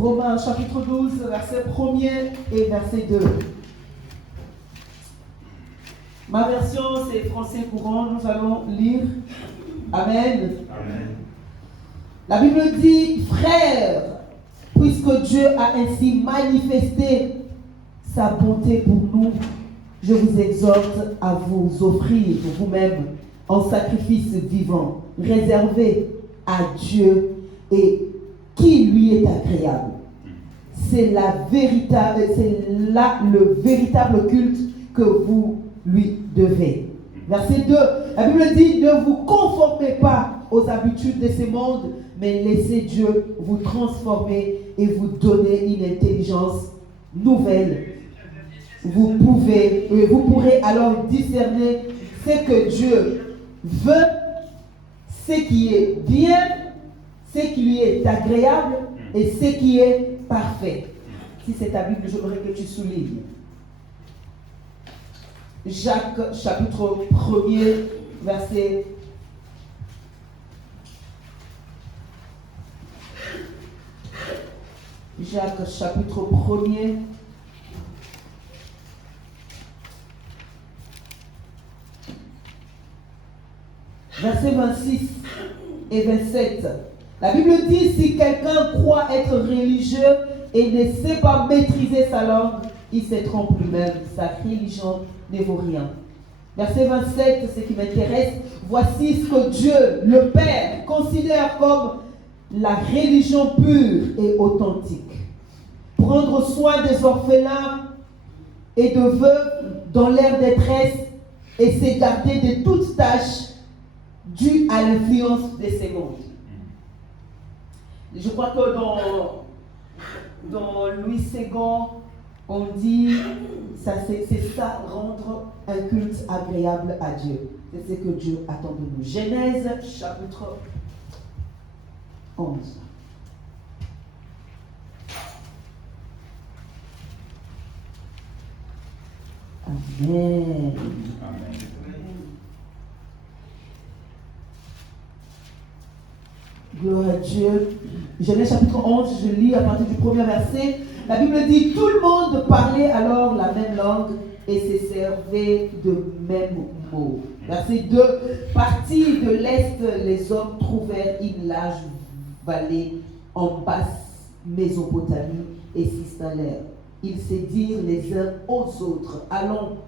Romains chapitre 12, verset 1er et verset 2. Ma version, c'est français courant. Nous allons lire. Amen. Amen. La Bible dit, frères, puisque Dieu a ainsi manifesté sa bonté pour nous, je vous exhorte à vous offrir vous-même en sacrifice vivant, réservé à Dieu et qui lui est agréable. C'est là le véritable culte que vous lui devez. Verset 2, la Bible dit, ne vous conformez pas aux habitudes de ce monde, mais laissez Dieu vous transformer et vous donner une intelligence nouvelle. Vous pourrez alors discerner ce que Dieu veut, ce qui est bien, ce qui lui est agréable et ce qui est parfait. Si c'est ta Bible, j'aimerais que tu soulignes. Jacques chapitre 1er, verset 1er. Verset 26 et 27. La Bible dit, si quelqu'un croit être religieux et ne sait pas maîtriser sa langue, il se trompe lui-même. Sa religion ne vaut rien. Verset 27, ce qui m'intéresse, voici ce que Dieu, le Père, considère comme la religion pure et authentique. Prendre soin des orphelins et de veuves dans leur détresse et s'écarter de toute tâche due à l'influence de ces mondes. Je crois que dans Louis II, on dit, c'est ça, rendre un culte agréable à Dieu. C'est ce que Dieu attend de nous. Genèse chapitre 11. Amen. Amen. Gloire à Dieu. Genèse chapitre 11, je lis à partir du premier verset. La Bible dit, tout le monde parlait alors la même langue et se servait de mêmes mots. Verset 2, partis de l'Est, les hommes trouvèrent une large vallée en basse Mésopotamie et s'installèrent. Ils se dirent les uns aux autres, allons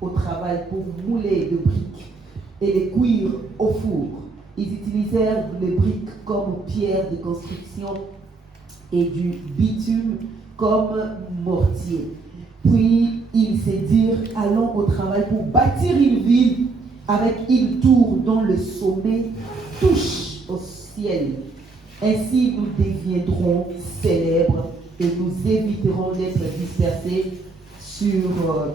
au travail pour mouler de briques et les cuire au four. Ils utilisèrent les briques comme pierre de construction et du bitume comme mortier. Puis ils se dirent, allons au travail pour bâtir une ville avec une tour dont le sommet touche au ciel. Ainsi nous deviendrons célèbres et nous éviterons d'être dispersés sur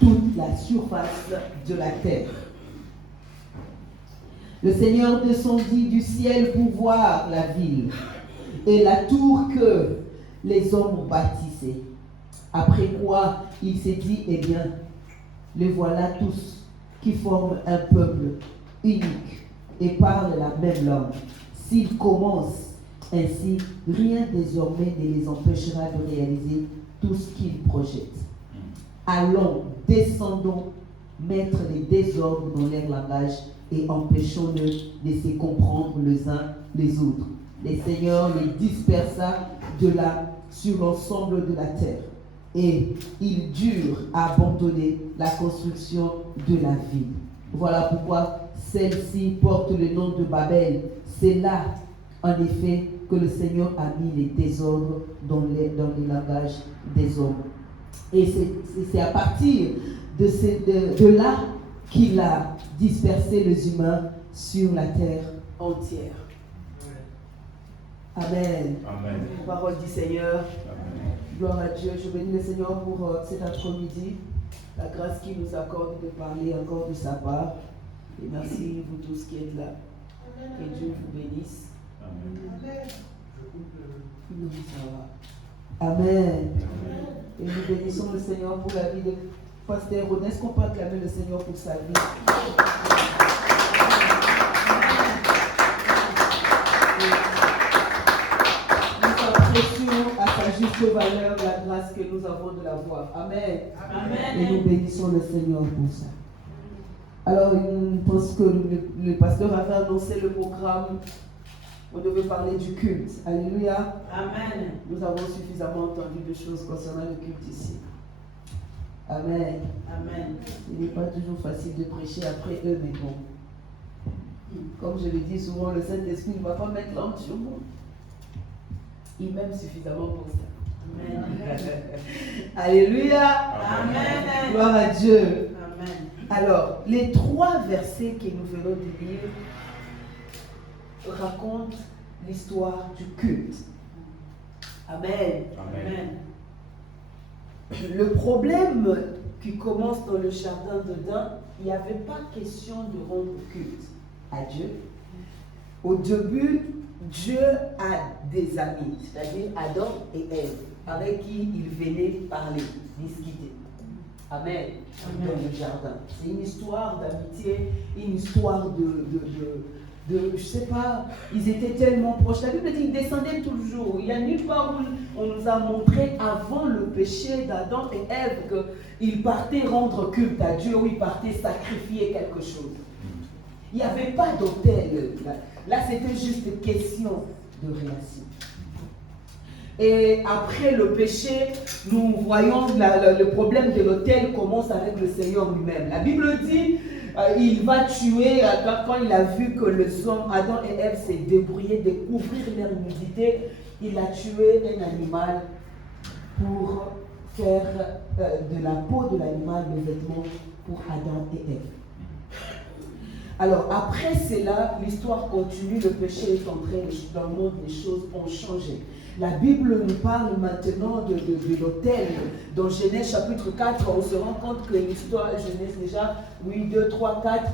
toute la surface de la terre. Le Seigneur descendit du ciel pour voir la ville et la tour que les hommes bâtissaient. Après quoi, il s'est dit, eh bien, les voilà tous qui forment un peuple unique et parlent la même langue. S'ils commencent ainsi, rien désormais ne les empêchera de réaliser tout ce qu'ils projettent. Allons, descendons, mettre les désordres dans leur langage et empêchons-le de se comprendre les uns les autres. Le Seigneur les dispersa sur l'ensemble de la terre et ils durent abandonner la construction de la ville. Voilà pourquoi celle-ci porte le nom de Babel. C'est là, en effet, que le Seigneur a mis les désordres dans les langages des hommes. Et c'est à partir de là qu'il a dispersé les humains sur la terre entière. Amen. Amen. Parole du Seigneur. Amen. Gloire à Dieu. Je bénis le Seigneur pour cet après-midi, la grâce qu'il nous accorde de parler encore de sa part. Et merci vous tous qui êtes là. Que Dieu vous bénisse. Amen. Non, ça va. Amen. Et nous bénissons le Seigneur pour la vie de Pasteur Rodin. Est-ce qu'on peut acclamer le Seigneur pour sa vie? Nous apprécions que valeur la grâce que nous avons de la voir. Amen. Amen. Et nous bénissons le Seigneur pour ça. Alors, je pense que le pasteur avait annoncé le programme. On devait parler du culte. Alléluia. Amen. Nous avons suffisamment entendu de choses concernant le culte ici. Amen. Amen. Il n'est pas toujours facile de prêcher après eux, mais bon. Comme je le dis souvent, le Saint-Esprit ne va pas mettre l'homme sur moi. Il m'aime suffisamment pour ça. Amen. Alléluia. Amen. Gloire à Dieu. Amen. Alors, les 3 versets que nous venons de lire racontent l'histoire du culte. Amen. Amen. Le problème qui commence dans le jardin d'Éden, il n'y avait pas question de rendre culte à Dieu. Au début, Dieu a des amis, c'est-à-dire Adam et Ève, avec qui il venait parler, discuter. Amen. Dans le jardin. C'est une histoire d'amitié, une histoire de je sais pas, ils étaient tellement proches. La Bible dit qu'ils descendaient toujours. Il y a nulle part où on nous a montré avant le péché d'Adam et Ève qu'ils partaient rendre culte à Dieu ou ils partaient sacrifier quelque chose. Il n'y avait pas d'autel. Là, c'était juste une question de relation. Et après le péché, nous voyons le problème de l'autel commence avec le Seigneur lui-même. La Bible dit il va tuer, quand il a vu que les hommes, Adam et Ève, s'est débrouillés de couvrir leur nudité, il a tué un animal pour faire de la peau de l'animal le vêtement pour Adam et Ève. Alors après cela, l'histoire continue, le péché est entré dans le monde, les choses ont changé. La Bible nous parle maintenant de l'autel. Dans Genèse chapitre 4, on se rend compte que l'histoire, Genèse déjà, 2, 3, 4,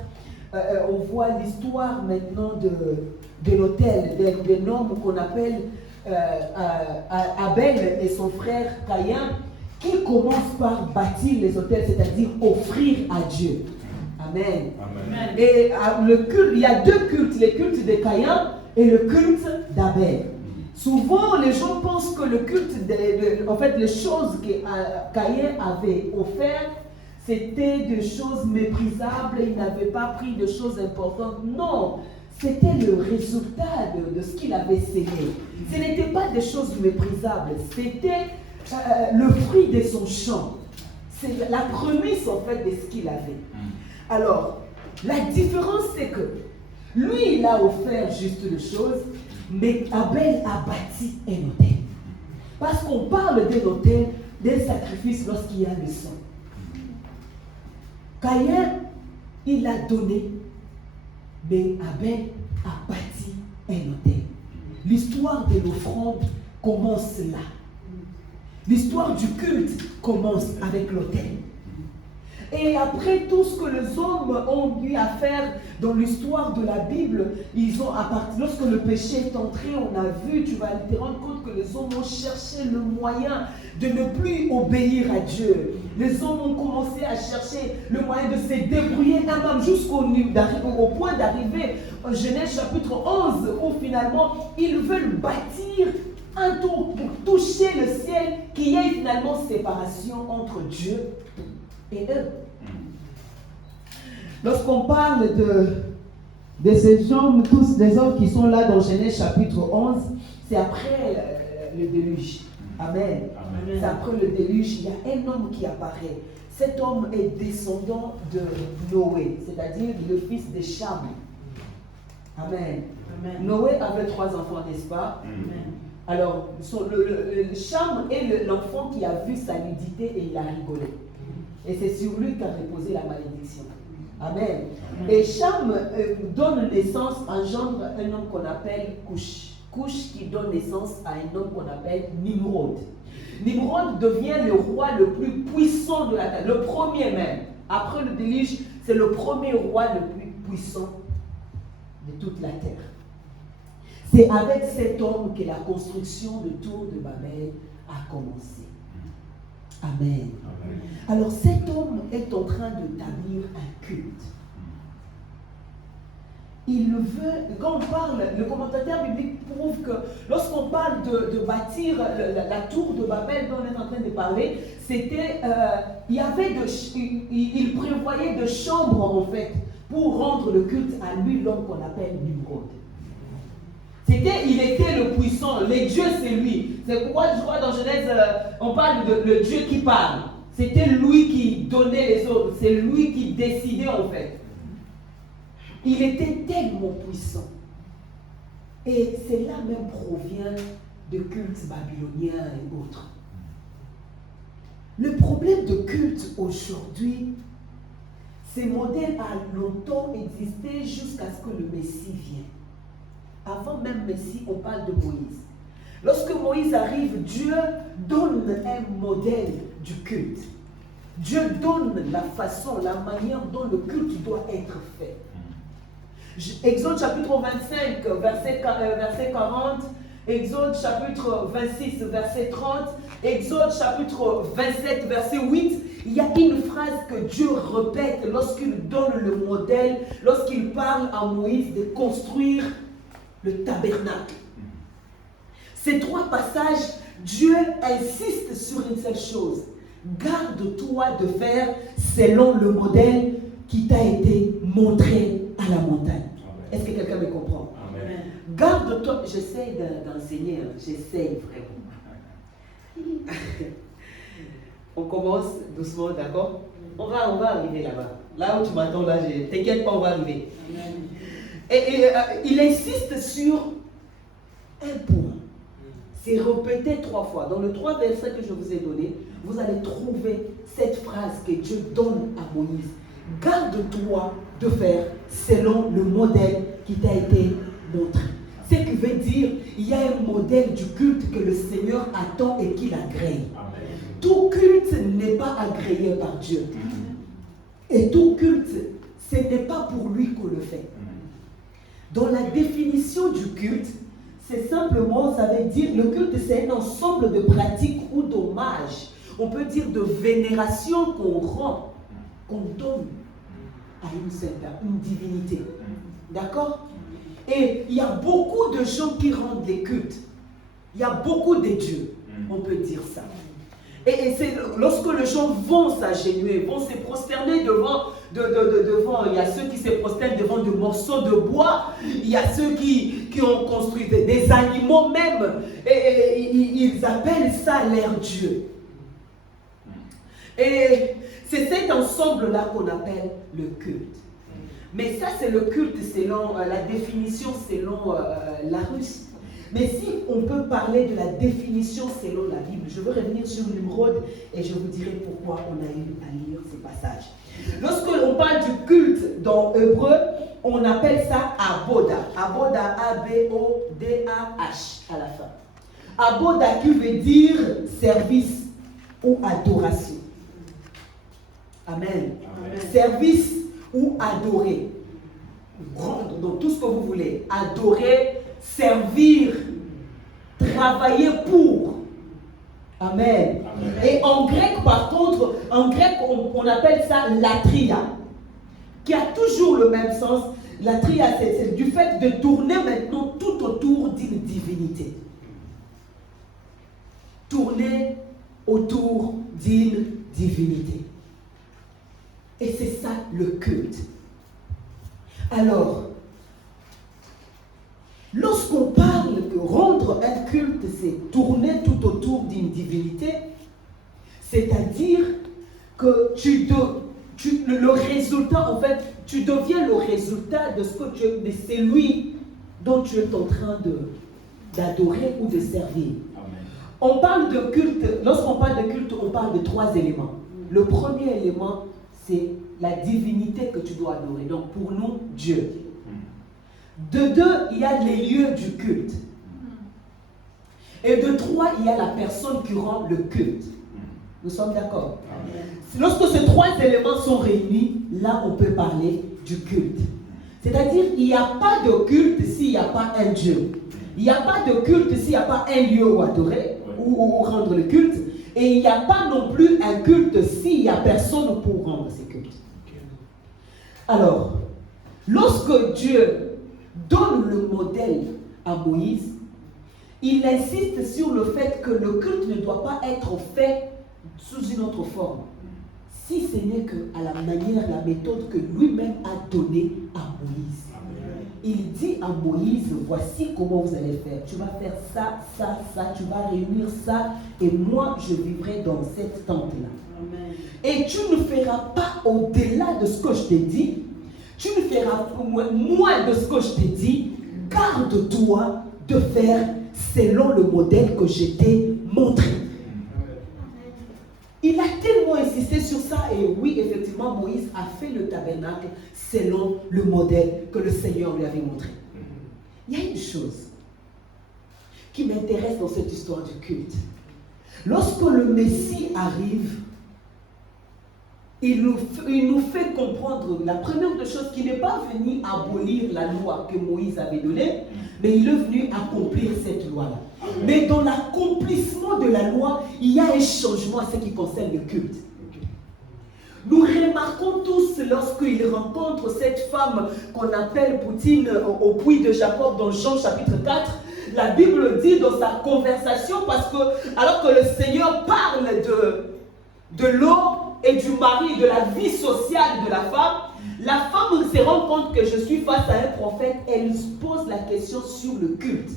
on voit l'histoire maintenant de l'autel, d'un homme qu'on appelle Abel et son frère Caïn, qui commencent par bâtir les autels, c'est-à-dire offrir à Dieu. Amen. Amen. Et le culte, il y a 2 cultes, le culte de Caïn et le culte d'Abel. Souvent, les gens pensent que le culte, en fait, les choses que Caïn avait offertes, c'était des choses méprisables et il n'avait pas pris de choses importantes. Non, c'était le résultat de ce qu'il avait sémé. Ce n'était pas des choses méprisables, c'était le fruit de son champ. C'est la prémisse, en fait, de ce qu'il avait. Alors, la différence, c'est que lui, il a offert juste les choses, mais Abel a bâti un autel. Parce qu'on parle d'un autel, d'un sacrifice lorsqu'il y a le sang. Caïn, il a donné, mais Abel a bâti un autel. L'histoire de l'offrande commence là. L'histoire du culte commence avec l'autel. Et après tout ce que les hommes ont eu à faire dans l'histoire de la Bible, lorsque le péché est entré, on a vu, tu vas te rendre compte que les hommes ont cherché le moyen de ne plus obéir à Dieu. Les hommes ont commencé à chercher le moyen de se débrouiller eux-mêmes jusqu'au point d'arriver en Genèse chapitre 11, où finalement ils veulent bâtir un tour pour toucher le ciel, qu'il y ait finalement séparation entre Dieu et eux. Lorsqu'on parle de ces hommes, tous les hommes qui sont là dans Genèse chapitre 11, c'est après le déluge. Amen. Amen. C'est après le déluge, il y a un homme qui apparaît. Cet homme est descendant de Noé, c'est-à-dire le fils de Cham. Amen. Amen. Noé avait 3 enfants, n'est-ce pas? Amen. Alors, le Cham est l'enfant qui a vu sa nudité et il a rigolé. Et c'est sur lui qu'a reposé la malédiction. Amen. Et Cham donne naissance, engendre un homme qu'on appelle Cush. Cush qui donne naissance à un homme qu'on appelle Nimrod. Nimrod devient le roi le plus puissant de la terre, le premier même. Après le déluge, c'est le premier roi le plus puissant de toute la terre. C'est avec cet homme que la construction de tour de Babel a commencé. Amen. Amen. Alors cet homme est en train d'établir un culte. Il veut, quand on parle, le commentateur biblique prouve que lorsqu'on parle de bâtir la tour de Babel dont on est en train de parler, c'était, il prévoyait de chambres en fait pour rendre le culte à lui, l'homme qu'on appelle Nimrod. Il était le puissant, les dieux c'est lui. C'est pourquoi je crois dans Genèse, on parle de le Dieu qui parle. C'était lui qui donnait les ordres, c'est lui qui décidait en fait. Il était tellement puissant. Et cela même provient de cultes babyloniens et autres. Le problème de culte aujourd'hui, ces modèles ont longtemps existé jusqu'à ce que le Messie vienne. Avant même Messie, on parle de Moïse. Lorsque Moïse arrive, Dieu donne un modèle du culte. Dieu donne la façon, la manière dont le culte doit être fait. Exode chapitre 25, verset 40, Exode chapitre 26, verset 30, Exode chapitre 27, verset 8, il y a une phrase que Dieu répète lorsqu'il donne le modèle, lorsqu'il parle à Moïse de construire le tabernacle. Ces trois passages, Dieu insiste sur une seule chose. Garde-toi de faire selon le modèle qui t'a été montré à la montagne. Est-ce que quelqu'un me comprend? Amen. Garde-toi. J'essaie d'enseigner, j'essaie vraiment. On commence doucement, d'accord? On va arriver là-bas. Là où tu m'attends, là, t'inquiète pas, on va arriver. Amen. Et il insiste sur un point. C'est répété 3 fois. Dans les 3 versets que je vous ai donnés, vous allez trouver cette phrase que Dieu donne à Moïse. Garde-toi de faire selon le modèle qui t'a été montré. Ce qui veut dire, il y a un modèle du culte que le Seigneur attend et qu'il agrée. Tout culte n'est pas agréé par Dieu. Et tout culte, ce n'est pas pour lui qu'on le fait. Dans la définition du culte, c'est simplement, ça veut dire, le culte c'est un ensemble de pratiques ou d'hommages. On peut dire de vénération qu'on rend, qu'on donne à une divinité. D'accord? Et il y a beaucoup de gens qui rendent des cultes. Il y a beaucoup de dieux, on peut dire ça. Et c'est lorsque les gens vont s'agenouiller, vont se prosterner devant, il y a ceux qui se prosternent devant des morceaux de bois, il y a ceux qui ont construit des animaux même, et ils appellent ça leur Dieu. Et c'est cet ensemble-là qu'on appelle le culte. Mais ça, c'est le culte selon la définition selon Larousse. Mais si on peut parler de la définition selon la Bible, je veux revenir sur Nimrod et je vous dirai pourquoi on a eu à lire ces passages. Lorsque l'on parle du culte dans Hébreu, on appelle ça Aboda. Aboda, A-B-O-D-A-H à la fin. Aboda qui veut dire service ou adoration. Amen. Amen. Service ou adorer. Rendre, donc tout ce que vous voulez. Adorer, servir, travailler pour. Amen. Amen. Et en grec, par contre, on appelle ça latria, qui a toujours le même sens. Latria, c'est du fait de tourner maintenant tout autour d'une divinité. Tourner autour d'une divinité. Et c'est ça le culte. Alors, lorsqu'on parle de rendre un culte, c'est tourner tout autour d'une divinité, c'est-à-dire que le résultat, en fait, tu deviens le résultat de celui dont tu es en train d'adorer ou de servir. Amen. On parle de culte, lorsqu'on parle de culte, on parle de 3 éléments. Le premier élément, c'est la divinité que tu dois adorer. Donc pour nous, Dieu. De 2, il y a les lieux du culte. Et de 3, il y a la personne qui rend le culte. Nous sommes d'accord? Lorsque ces 3 éléments sont réunis, là on peut parler du culte. C'est-à-dire il n'y a pas de culte s'il n'y a pas un Dieu. Il n'y a pas de culte s'il n'y a pas un lieu où adorer, ou rendre le culte. Et il n'y a pas non plus un culte s'il n'y a personne pour rendre ces cultes. Alors, lorsque Dieu donne le modèle à Moïse, il insiste sur le fait que le culte ne doit pas être fait sous une autre forme. Si ce n'est qu'à la manière, la méthode que lui-même a donnée à Moïse. Il dit à Moïse, voici comment vous allez faire. Tu vas faire ça, ça, ça, tu vas réunir ça, et moi je vivrai dans cette tente-là. Et tu ne feras pas au-delà de ce que je t'ai dit, tu ne feras moins de ce que je t'ai dit, garde-toi de faire selon le modèle que je t'ai montré. Il a tellement insisté sur ça, et oui, effectivement, Moïse a fait le tabernacle selon le modèle que le Seigneur lui avait montré. Il y a une chose qui m'intéresse dans cette histoire du culte. Lorsque le Messie arrive, il nous fait comprendre la première des choses qu'il n'est pas venu abolir la loi que Moïse avait donnée, mais il est venu accomplir cette loi-là. Mais dans l'accomplissement de la loi, il y a un changement à ce qui concerne le culte. Nous remarquons tous lorsqu'il rencontre cette femme qu'on appelle Poutine au puits de Jacob dans Jean chapitre 4, la Bible dit dans sa conversation, parce que alors que le Seigneur parle de l'eau et du mari, de la vie sociale de la femme se rend compte que je suis face à un prophète, elle se pose la question sur le culte.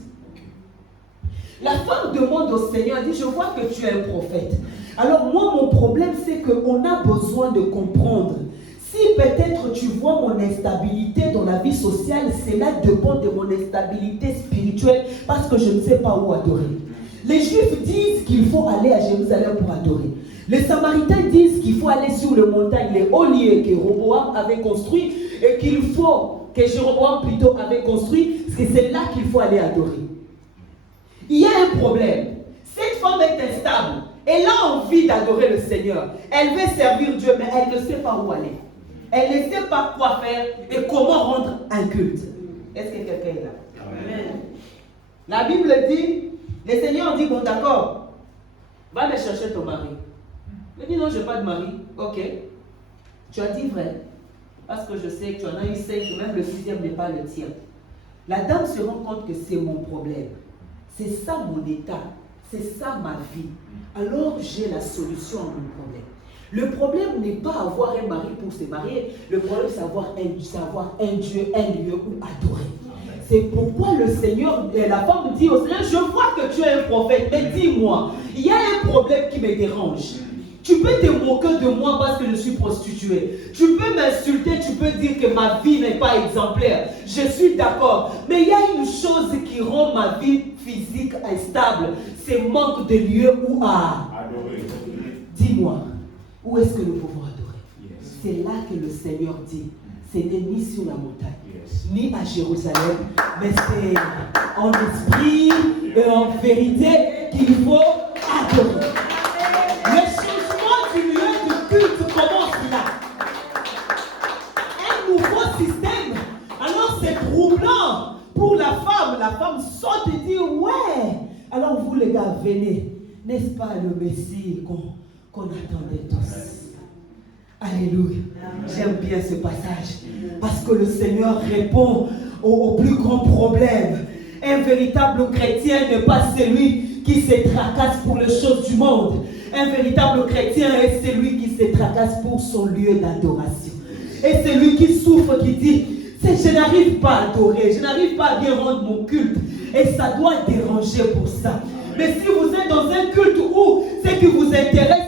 La femme demande au Seigneur, elle dit, je vois que tu es un prophète. Alors moi, mon problème, c'est qu'on a besoin de comprendre. Si peut-être tu vois mon instabilité dans la vie sociale, cela dépend de mon instabilité spirituelle, parce que je ne sais pas où adorer. Les Juifs disent qu'il faut aller à Jérusalem pour adorer. Les Samaritains disent qu'il faut aller sur le montagne, les hauts lieux que Roboam avait construit, et que Jéroboam plutôt avait construit, parce que c'est là qu'il faut aller adorer. Il y a un problème. Cette femme est instable. Elle a envie d'adorer le Seigneur. Elle veut servir Dieu, mais elle ne sait pas où aller. Elle ne sait pas quoi faire et comment rendre un culte. Est-ce que quelqu'un est là? Amen. La Bible dit, le Seigneur dit, bon d'accord, va me chercher ton mari. Elle dit, non, je n'ai pas de mari. Ok. Tu as dit vrai. Parce que je sais que tu en as eu 5, même le 6e n'est pas le tien. La dame se rend compte que c'est mon problème. C'est ça mon état. C'est ça ma vie. Alors j'ai la solution à mon problème. Le problème n'est pas avoir un mari pour se marier. Le problème, c'est avoir un Dieu, un lieu où adorer. C'est pourquoi le Seigneur, la femme dit au Seigneur, je vois que tu es un prophète, mais dis-moi, il y a un problème qui me dérange. Tu peux te moquer de moi parce que je suis prostituée. Tu peux m'insulter, tu peux dire que ma vie n'est pas exemplaire. Je suis d'accord. Mais il y a une chose qui rend ma vie physique instable. C'est manque de lieu où adorer. Dis-moi, où est-ce que nous pouvons adorer? C'est là que le Seigneur dit, ce n'est ni sur la montagne, ni à Jérusalem, mais c'est en esprit et en vérité qu'il faut adorer. Le changement du lieu de culte commence là. Un nouveau système. Alors c'est troublant pour la femme. La femme saute et dit, ouais. Alors vous les gars, venez. N'est-ce pas le Messie qu'on attendait tous? Alléluia. J'aime bien ce passage. Parce que le Seigneur répond au plus grand problème. Un véritable chrétien n'est pas celui qui se tracasse pour les choses du monde. Un véritable chrétien est celui qui se tracasse pour son lieu d'adoration. Et celui qui souffre, qui dit, je n'arrive pas à adorer, je n'arrive pas à bien rendre mon culte. Et ça doit déranger pour ça. Mais si vous êtes dans un culte où ce qui vous intéresse,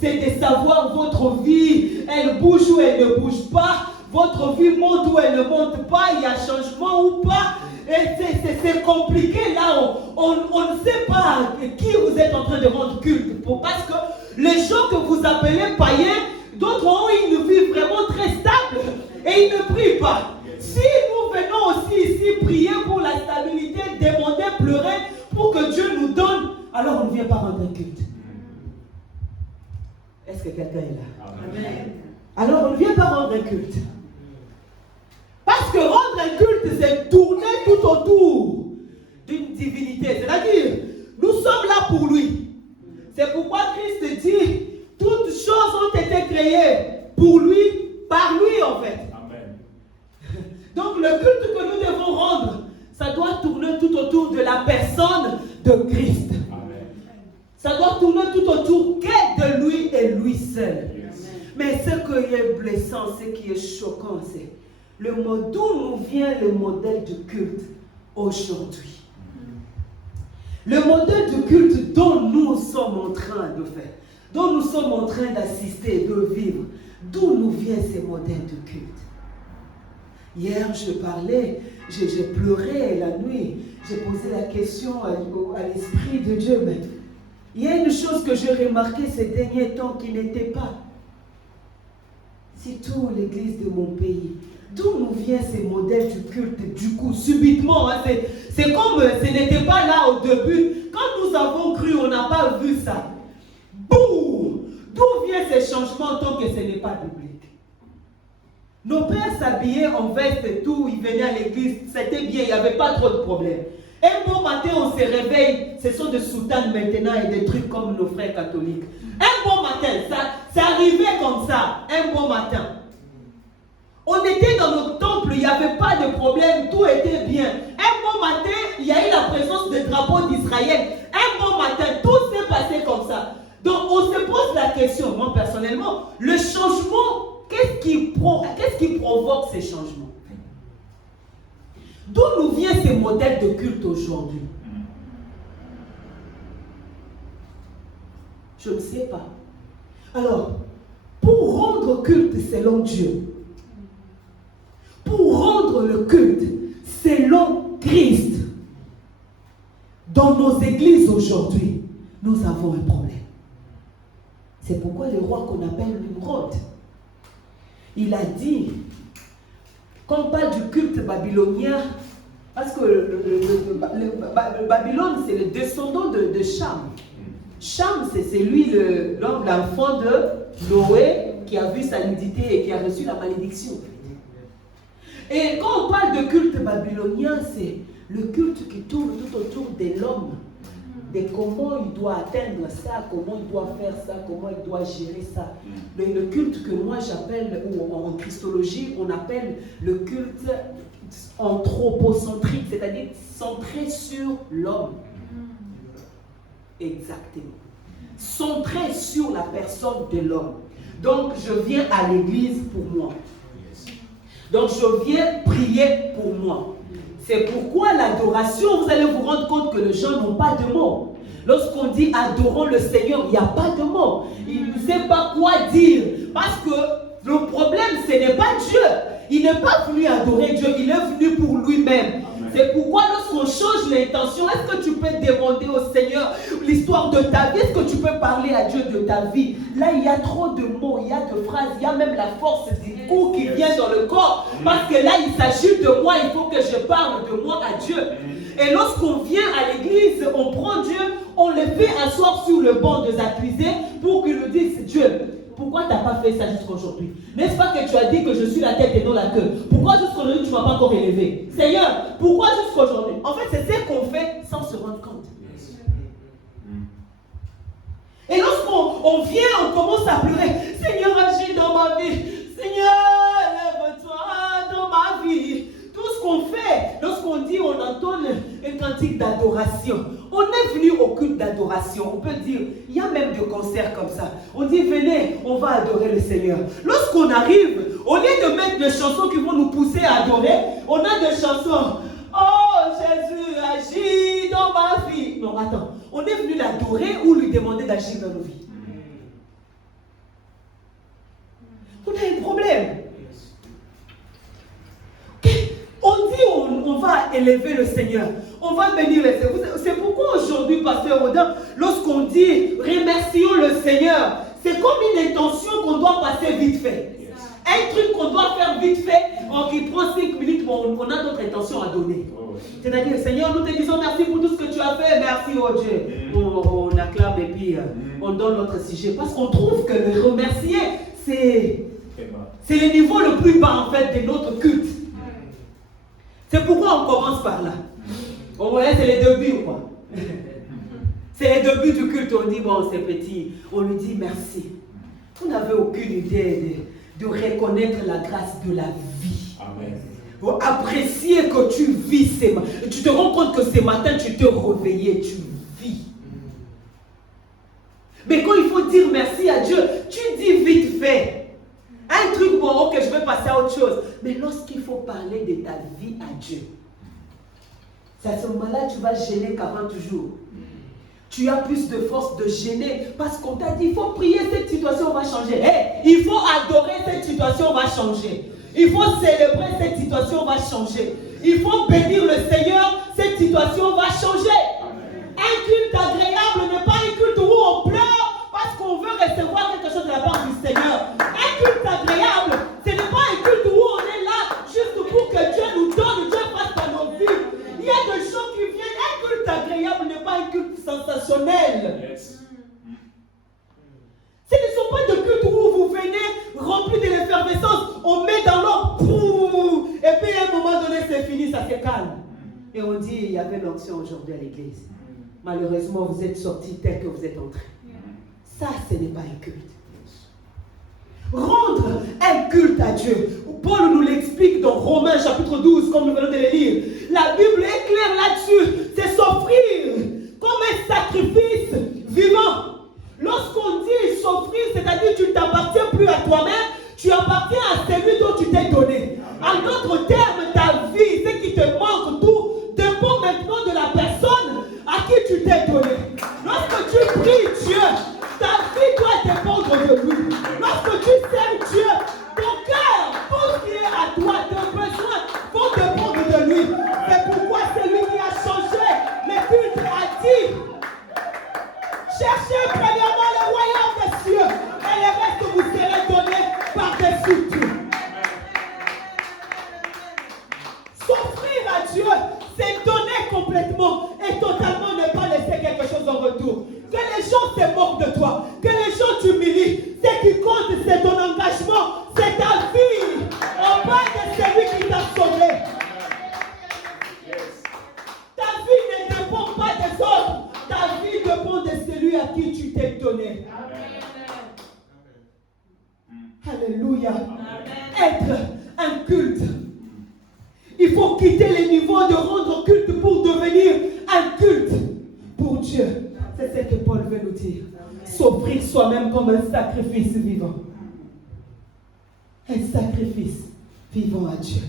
c'est de savoir votre vie, elle bouge ou elle ne bouge pas, votre vie monte ou elle ne monte pas, il y a changement ou pas, et c'est compliqué là, on ne sait pas qui vous êtes en train de rendre culte, parce que les gens que vous appelez païens, d'autres ont une vie vraiment très stable, et ils ne prient pas. Si nous venons aussi ici prier pour la stabilité, demander, pleurer, pour que Dieu nous donne, alors on ne vient pas rendre un culte. Est-ce que quelqu'un est là? Amen. Alors on ne vient pas rendre un culte. Parce que rendre un culte, c'est tourner tout autour d'une divinité. C'est-à-dire, nous sommes là pour lui. C'est pourquoi Christ dit, toutes choses ont été créées pour lui, par lui en fait. Amen. Donc le culte que nous devons rendre, ça doit tourner tout autour de la personne Ça doit tourner tout autour de lui et lui seul. Mais ce qui est blessant, ce qui est choquant, c'est d'où nous vient le modèle de culte aujourd'hui. Le modèle de culte dont nous sommes en train de faire, dont nous sommes en train d'assister, de vivre, d'où nous viennent ces modèles de culte? Hier, je parlais, j'ai pleuré la nuit, j'ai posé la question à l'Esprit de Dieu, mais il y a une chose que j'ai remarqué ces derniers temps qui n'était pas. C'est tout l'église de mon pays. D'où nous viennent ces modèles du culte, du coup, subitement, hein, c'est comme ce n'était pas là au début. Quand nous avons cru, on n'a pas vu ça. Boum! D'où viennent ces changements tant que ce n'est pas biblique? Nos pères s'habillaient en veste et tout, ils venaient à l'église, c'était bien, il n'y avait pas trop de problèmes. Un bon matin, on se réveille, ce sont des soutanes maintenant et des trucs comme nos frères catholiques. Un bon matin, ça arrivait comme ça, un bon matin. On était dans notre temple, il n'y avait pas de problème, tout était bien. Un bon matin, il y a eu la présence des drapeaux d'Israël. Un bon matin, tout s'est passé comme ça. Donc on se pose la question, moi personnellement, le changement, qu'est-ce qui provoque ces changements? D'où nous viennent ces modèles de culte aujourd'hui? Je ne sais pas. Alors, pour rendre culte selon Dieu, pour rendre le culte selon Christ, dans nos églises aujourd'hui, nous avons un problème. C'est pourquoi le roi qu'on appelle Nimrod, il a dit, quand on parle du culte babylonien, parce que le Babylone, c'est le descendant de Cham. Cham, c'est lui, l'enfant de Noé, qui a vu sa nudité et qui a reçu la malédiction. Et quand on parle de culte babylonien, c'est le culte qui tourne tout autour de l'homme, de comment il doit atteindre ça, comment il doit faire ça, comment il doit gérer ça. Le culte que moi j'appelle, ou en christologie, on appelle le culte anthropocentrique, c'est-à-dire centré sur l'homme. Exactement. Centré sur la personne de l'homme. Donc je viens à l'église pour moi. Donc je viens prier pour moi. C'est pourquoi l'adoration, vous allez vous rendre compte que les gens n'ont pas de mots. Lorsqu'on dit adorons le Seigneur, il n'y a pas de mots. Il ne sait pas quoi dire. Parce que le problème, ce n'est pas Dieu. Il n'est pas venu adorer Dieu, il est venu pour lui-même. C'est pourquoi lorsqu'on change l'intention, est-ce que tu peux demander au Seigneur l'histoire de ta vie? Est-ce que tu peux parler à Dieu de ta vie? Là, il y a trop de mots, il y a de phrases, il y a même la force du coup qui vient dans le corps. Parce que là, il s'agit de moi, il faut que je parle de moi à Dieu. Et lorsqu'on vient à l'église, on prend Dieu, on le fait asseoir sur le banc des accusés pour qu'il nous dise, Dieu, pourquoi tu n'as pas fait ça jusqu'aujourd'hui? N'est-ce pas que tu as dit que je suis la tête et non la queue? Pourquoi jusqu'aujourd'hui tu ne m'as pas encore élevé? Seigneur, pourquoi jusqu'aujourd'hui? En fait, c'est ce qu'on fait sans se rendre compte. Et lorsqu'on vient, on commence à pleurer. Seigneur, agis dans ma vie. Seigneur, lève-toi dans ma vie. Tout ce qu'on fait, lorsqu'on dit, on entonne un cantique d'adoration. On est venu au culte d'adoration. On peut dire, il y a même des concerts comme ça. On dit, venez, on va adorer le Seigneur. Lorsqu'on arrive, au lieu de mettre des chansons qui vont nous pousser à adorer, on a des chansons. Oh, Jésus, agis dans ma vie. Non, attends. On est venu l'adorer ou lui demander d'agir dans nos vies? On a un problème. On dit on va élever le Seigneur, on va bénir le Seigneur. C'est pourquoi aujourd'hui, Pasteur Odin, lorsqu'on dit remercions le Seigneur, c'est comme une intention qu'on doit passer vite fait. Un truc qu'on doit faire vite fait, qui prend 5 minutes, on a notre intention à donner. C'est-à-dire, Seigneur, nous te disons merci pour tout ce que tu as fait, merci oh Dieu. On acclame et puis on donne notre sujet. Parce qu'on trouve que le remercier, c'est le niveau le plus bas en fait de notre culte. C'est pourquoi on commence par là. On voit, c'est les débuts, quoi. C'est les débuts du culte. On dit, bon, c'est petit. On lui dit merci. Vous n'avez aucune idée de reconnaître la grâce de la vie. Amen. Pour apprécier que tu vis ces matins. Tu te rends compte que ces matins, tu te réveillais, tu vis. Mais quand il faut dire merci à Dieu, tu dis vite fait. Un truc bon, ok, je vais passer à autre chose. Mais lorsqu'il faut parler de ta vie à Dieu, c'est à ce moment-là tu vas gêner 40 jours. Tu as plus de force de gêner parce qu'on t'a dit il faut prier, cette situation va changer. Hey, il faut adorer, cette situation va changer. Il faut célébrer, cette situation va changer. Il faut bénir le Seigneur, cette situation va changer. Un culte agréable n'est pas un culte où on pleure parce qu'on veut recevoir quelque chose de la part du Seigneur. Un culte agréable, ce n'est pas un culte où on est là juste pour que Dieu nous donne, Dieu fasse dans nos vies. Il y a des gens qui viennent. Un culte agréable n'est pas un culte sensationnel. Yes. Ce ne sont pas de cultes où vous venez remplis de l'effervescence, on met dans l'eau, et puis à un moment donné c'est fini, ça se calme. Et on dit il y avait l'onction aujourd'hui à l'église. Malheureusement vous êtes sortis tel que vous êtes entrés. Ça ce n'est pas un culte. Rendre un culte à Dieu. Paul nous l'explique dans Romains chapitre 12, comme nous venons de le lire. La Bible est claire là-dessus. C'est s'offrir comme un sacrifice vivant. Lorsqu'on dit s'offrir, c'est-à-dire tu ne t'appartiens plus à toi-même, tu appartiens à celui dont tu t'es donné. En d'autres termes, ta vie, ce qui te manque, tout, dépend maintenant de la personne à qui tu t'es donné. Lorsque tu pries Dieu, ta vie doit dépendre de lui. Lorsque tu sers Dieu, ton cœur, tout ce qui est à toi, tes besoins vont dépendre de lui. C'est pourquoi c'est lui qui a changé les cultes a dit. Cherchez premièrement le royaume des cieux et le reste vous serez donné par-dessus tout. S'offrir à Dieu, c'est donner complètement et totalement ne pas laisser quelque chose en retour. Que les gens se moquent de toi, que les gens t'humilient. Ce qui compte, c'est ton engagement, c'est ta vie. On parle de celui qui t'a sauvé. Ta vie ne dépend pas des autres. Ta vie dépend de celui à qui tu t'es donné. Alléluia. Être un culte. Il faut quitter les niveaux de rendre culte pour devenir un culte pour Dieu. C'est ce que Paul veut nous dire. S'offrir soi-même comme un sacrifice vivant. Un sacrifice vivant à Dieu.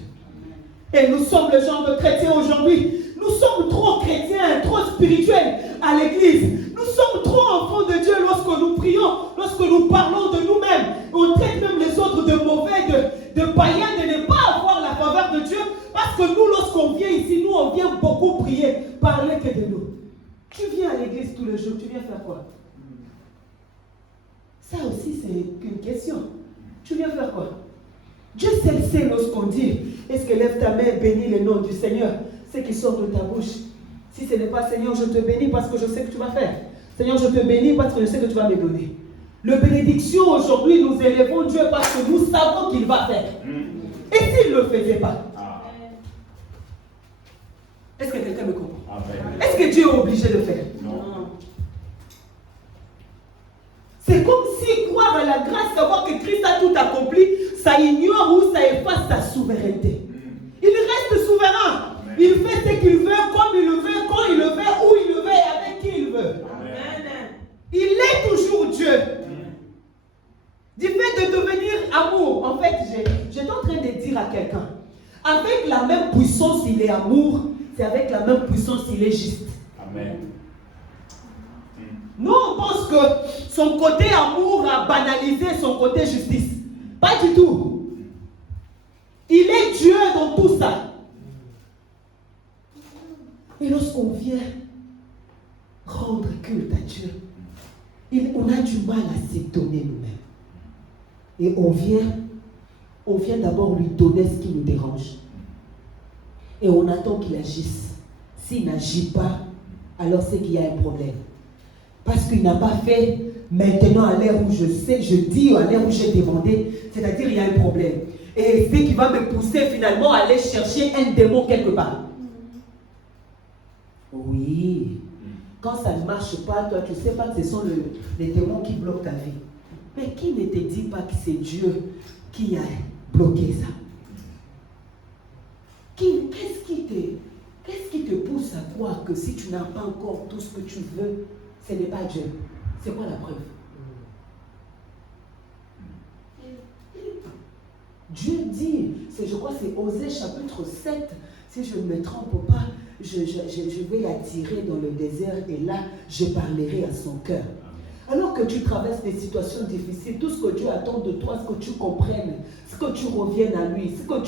Et nous sommes le genre de chrétiens aujourd'hui. Nous sommes trop chrétiens, trop spirituels à l'église. Nous sommes trop enfants de Dieu lorsque nous prions, lorsque nous parlons de nous-mêmes. On traite même les autres de mauvais, de païens, de ne pas avoir la faveur de Dieu. Parce que nous, lorsqu'on vient ici, nous, on vient beaucoup prier, parler que de nous. Tu viens à l'église tous les jours, tu viens faire quoi? Ça aussi, c'est une question. Tu viens faire quoi? Dieu seul sait lorsqu'on dit, est-ce que lève ta main et bénis le nom du Seigneur, ce qui sort de ta bouche. Si ce n'est pas Seigneur, je te bénis parce que je sais que tu vas faire. Seigneur, je te bénis parce que je sais que tu vas me donner. Le bénédiction aujourd'hui, nous élevons Dieu parce que nous savons qu'il va faire. Et s'il ne le faisait pas? Est-ce que quelqu'un me comprend? Est-ce que Dieu est obligé de faire? Non. C'est comme si croire à la grâce, savoir que Christ a tout accompli, ça ignore ou ça efface sa souveraineté. Il reste souverain. Il fait ce qu'il veut, comme il le veut, quand il le veut, où il le veut et avec qui il veut. Il est toujours Dieu. Du fait de devenir amour, en fait, j'étais en train de dire à quelqu'un, avec la même puissance il est amour, c'est avec la même puissance il est juste. Amen. Nous, on pense que son côté amour a banalisé son côté justice. Pas du tout. Il est Dieu dans tout ça. Et lorsqu'on vient rendre culte à Dieu, on a du mal à se donner nous-mêmes. Et on vient d'abord lui donner ce qui nous dérange. Et on attend qu'il agisse. S'il n'agit pas, alors c'est qu'il y a un problème. Parce qu'il n'a pas fait maintenant à l'heure où je sais, je dis à l'heure où j'ai demandé, c'est-à-dire il y a un problème. Et c'est qui va me pousser finalement à aller chercher un démon quelque part. Oui. Quand ça ne marche pas, toi tu ne sais pas que ce sont les démons qui bloquent ta vie. Mais qui ne te dit pas que c'est Dieu qui a bloqué ça? Qu'est-ce qui te pousse à croire que si tu n'as pas encore tout ce que tu veux, ce n'est pas Dieu? C'est quoi la preuve? Dieu dit, je crois que c'est Osée chapitre 7, si je ne me trompe pas, je vais l'attirer dans le désert et là, je parlerai à son cœur. Alors que tu traverses des situations difficiles, tout ce que Dieu attend de toi, ce que tu comprennes, ce que tu reviennes à lui, ce que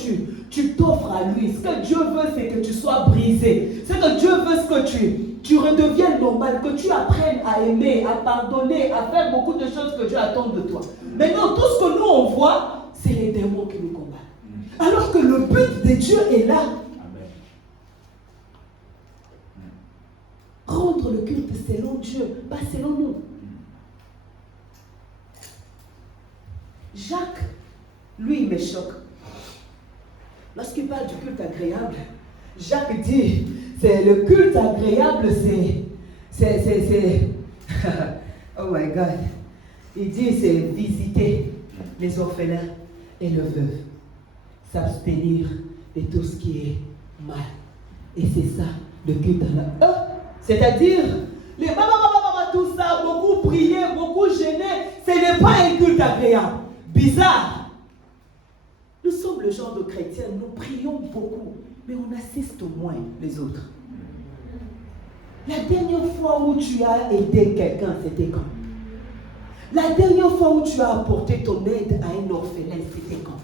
tu t'offres à lui, ce que Dieu veut, c'est que tu sois brisé. Ce que Dieu veut, c'est que tu redeviennes normal, que tu apprennes à aimer, à pardonner, à faire beaucoup de choses que Dieu attend de toi. Maintenant, tout ce que nous on voit, c'est les démons qui nous combattent. Alors que le but de Dieu est là. Rendre le culte selon Dieu, pas selon nous. Jacques, lui, il me choque. Lorsqu'il parle du culte agréable, Jacques dit, c'est le culte agréable, c'est oh my God. Il dit, c'est visiter les orphelins et les veuves, s'abstenir de tout ce qui est mal. Et c'est ça, le culte agréable. C'est-à-dire, les tout ça, beaucoup prier, beaucoup gêner, ce n'est pas un culte agréable. Bizarre. Nous sommes le genre de chrétiens, nous prions beaucoup, mais on assiste moins les autres. La dernière fois où tu as aidé quelqu'un, c'était quand? La dernière fois où tu as apporté ton aide à un orphelin, c'était quand?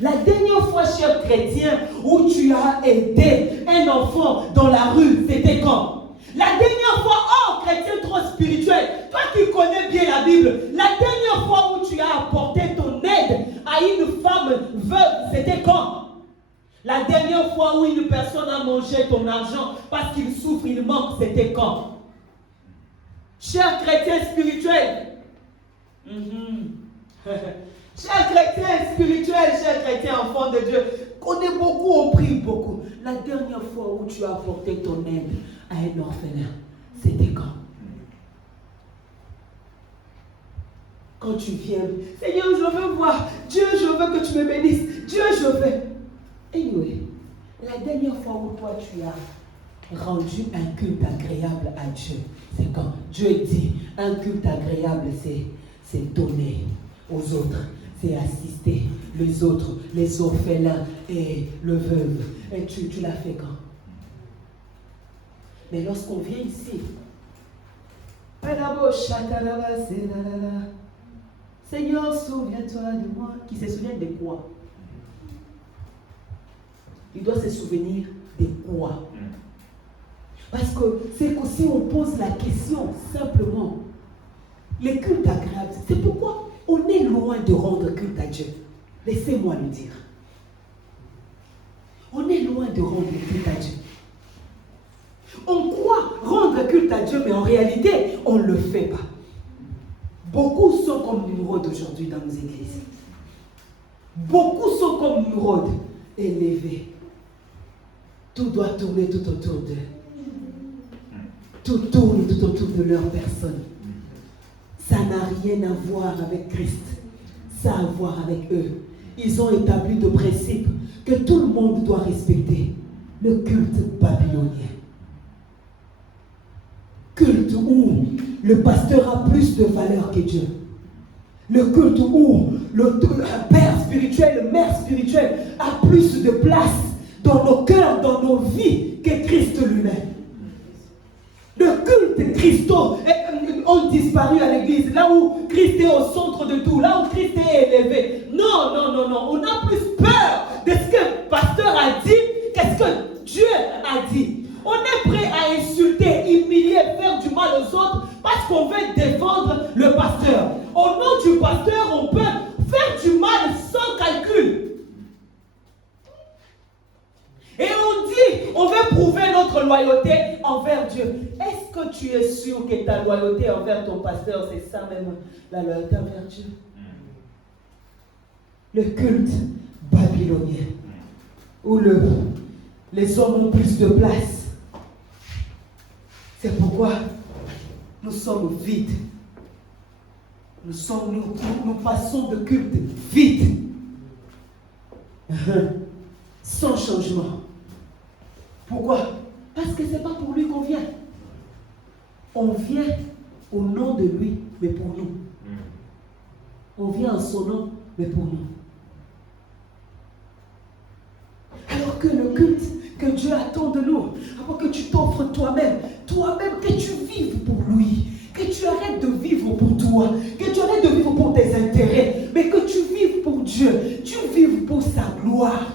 La dernière fois, cher chrétien, où tu as aidé un enfant dans la rue, c'était quand? La dernière fois, oh chrétien trop spirituel, toi qui connais bien la Bible, la dernière fois où tu as apporté ton aide à une femme veuve, c'était quand? La dernière fois où une personne a mangé ton argent parce qu'il souffre, il manque, c'était quand? Cher chrétien spirituel, cher chrétien spirituel, cher chrétien enfant de Dieu, connais beaucoup, on prie beaucoup. La dernière fois où tu as apporté ton aide à un orphelin, c'était quand? Quand tu viens, Seigneur, je veux voir, Dieu, je veux que tu me bénisses, Dieu, je veux. Anyway, la dernière fois où toi tu as rendu un culte agréable à Dieu, c'est quand? Dieu dit, un culte agréable, c'est donner aux autres, c'est assister les autres, les orphelins et le veuve. Et tu l'as fait quand? Mais lorsqu'on vient ici, Seigneur, souviens-toi de moi. Qui se souvient de quoi? Il doit se souvenir de quoi? Parce que c'est que si on pose la question simplement, les cultes agréables, c'est pourquoi on est loin de rendre culte à Dieu. Laissez-moi le dire. On est loin de rendre culte à Dieu. On croit rendre culte à Dieu, mais en réalité, on ne le fait pas. Beaucoup sont comme Nimrod aujourd'hui dans nos églises. Beaucoup sont comme Nimrod, élevés. Tout doit tourner tout autour d'eux. Tout tourne tout autour de leur personne. Ça n'a rien à voir avec Christ. Ça a à voir avec eux. Ils ont établi de principes que tout le monde doit respecter. Le culte babylonien. Culte où le pasteur a plus de valeur que Dieu. Le culte où le père spirituel, le mère spirituelle a plus de place dans nos cœurs, dans nos vies que Christ lui-même. Le culte Christo ont disparu à l'église, là où Christ est au centre de tout, là où Christ est élevé. Non, non, non, non. On a plus peur de ce que le pasteur a dit qu'est-ce que Dieu a dit. On est prêt à insulter, humilier, faire du mal aux autres parce qu'on veut défendre le pasteur. Au nom du pasteur, on peut faire du mal sans calcul. Et on dit, on veut prouver notre loyauté envers Dieu. Est-ce que tu es sûr que ta loyauté envers ton pasteur, c'est ça même, la loyauté envers Dieu? Le culte babylonien, où les hommes ont plus de place. C'est pourquoi nous sommes vides. Nous passons de culte vide. Sans changement. Pourquoi? Parce que ce n'est pas pour lui qu'on vient. On vient au nom de lui, mais pour nous. On vient en son nom, mais pour nous. Alors que le culte que Dieu attend de nous, avant que tu t'offres toi-même, que tu vives pour lui, que tu arrêtes de vivre pour toi, que tu arrêtes de vivre pour tes intérêts, mais que tu vives pour Dieu, tu vives pour sa gloire.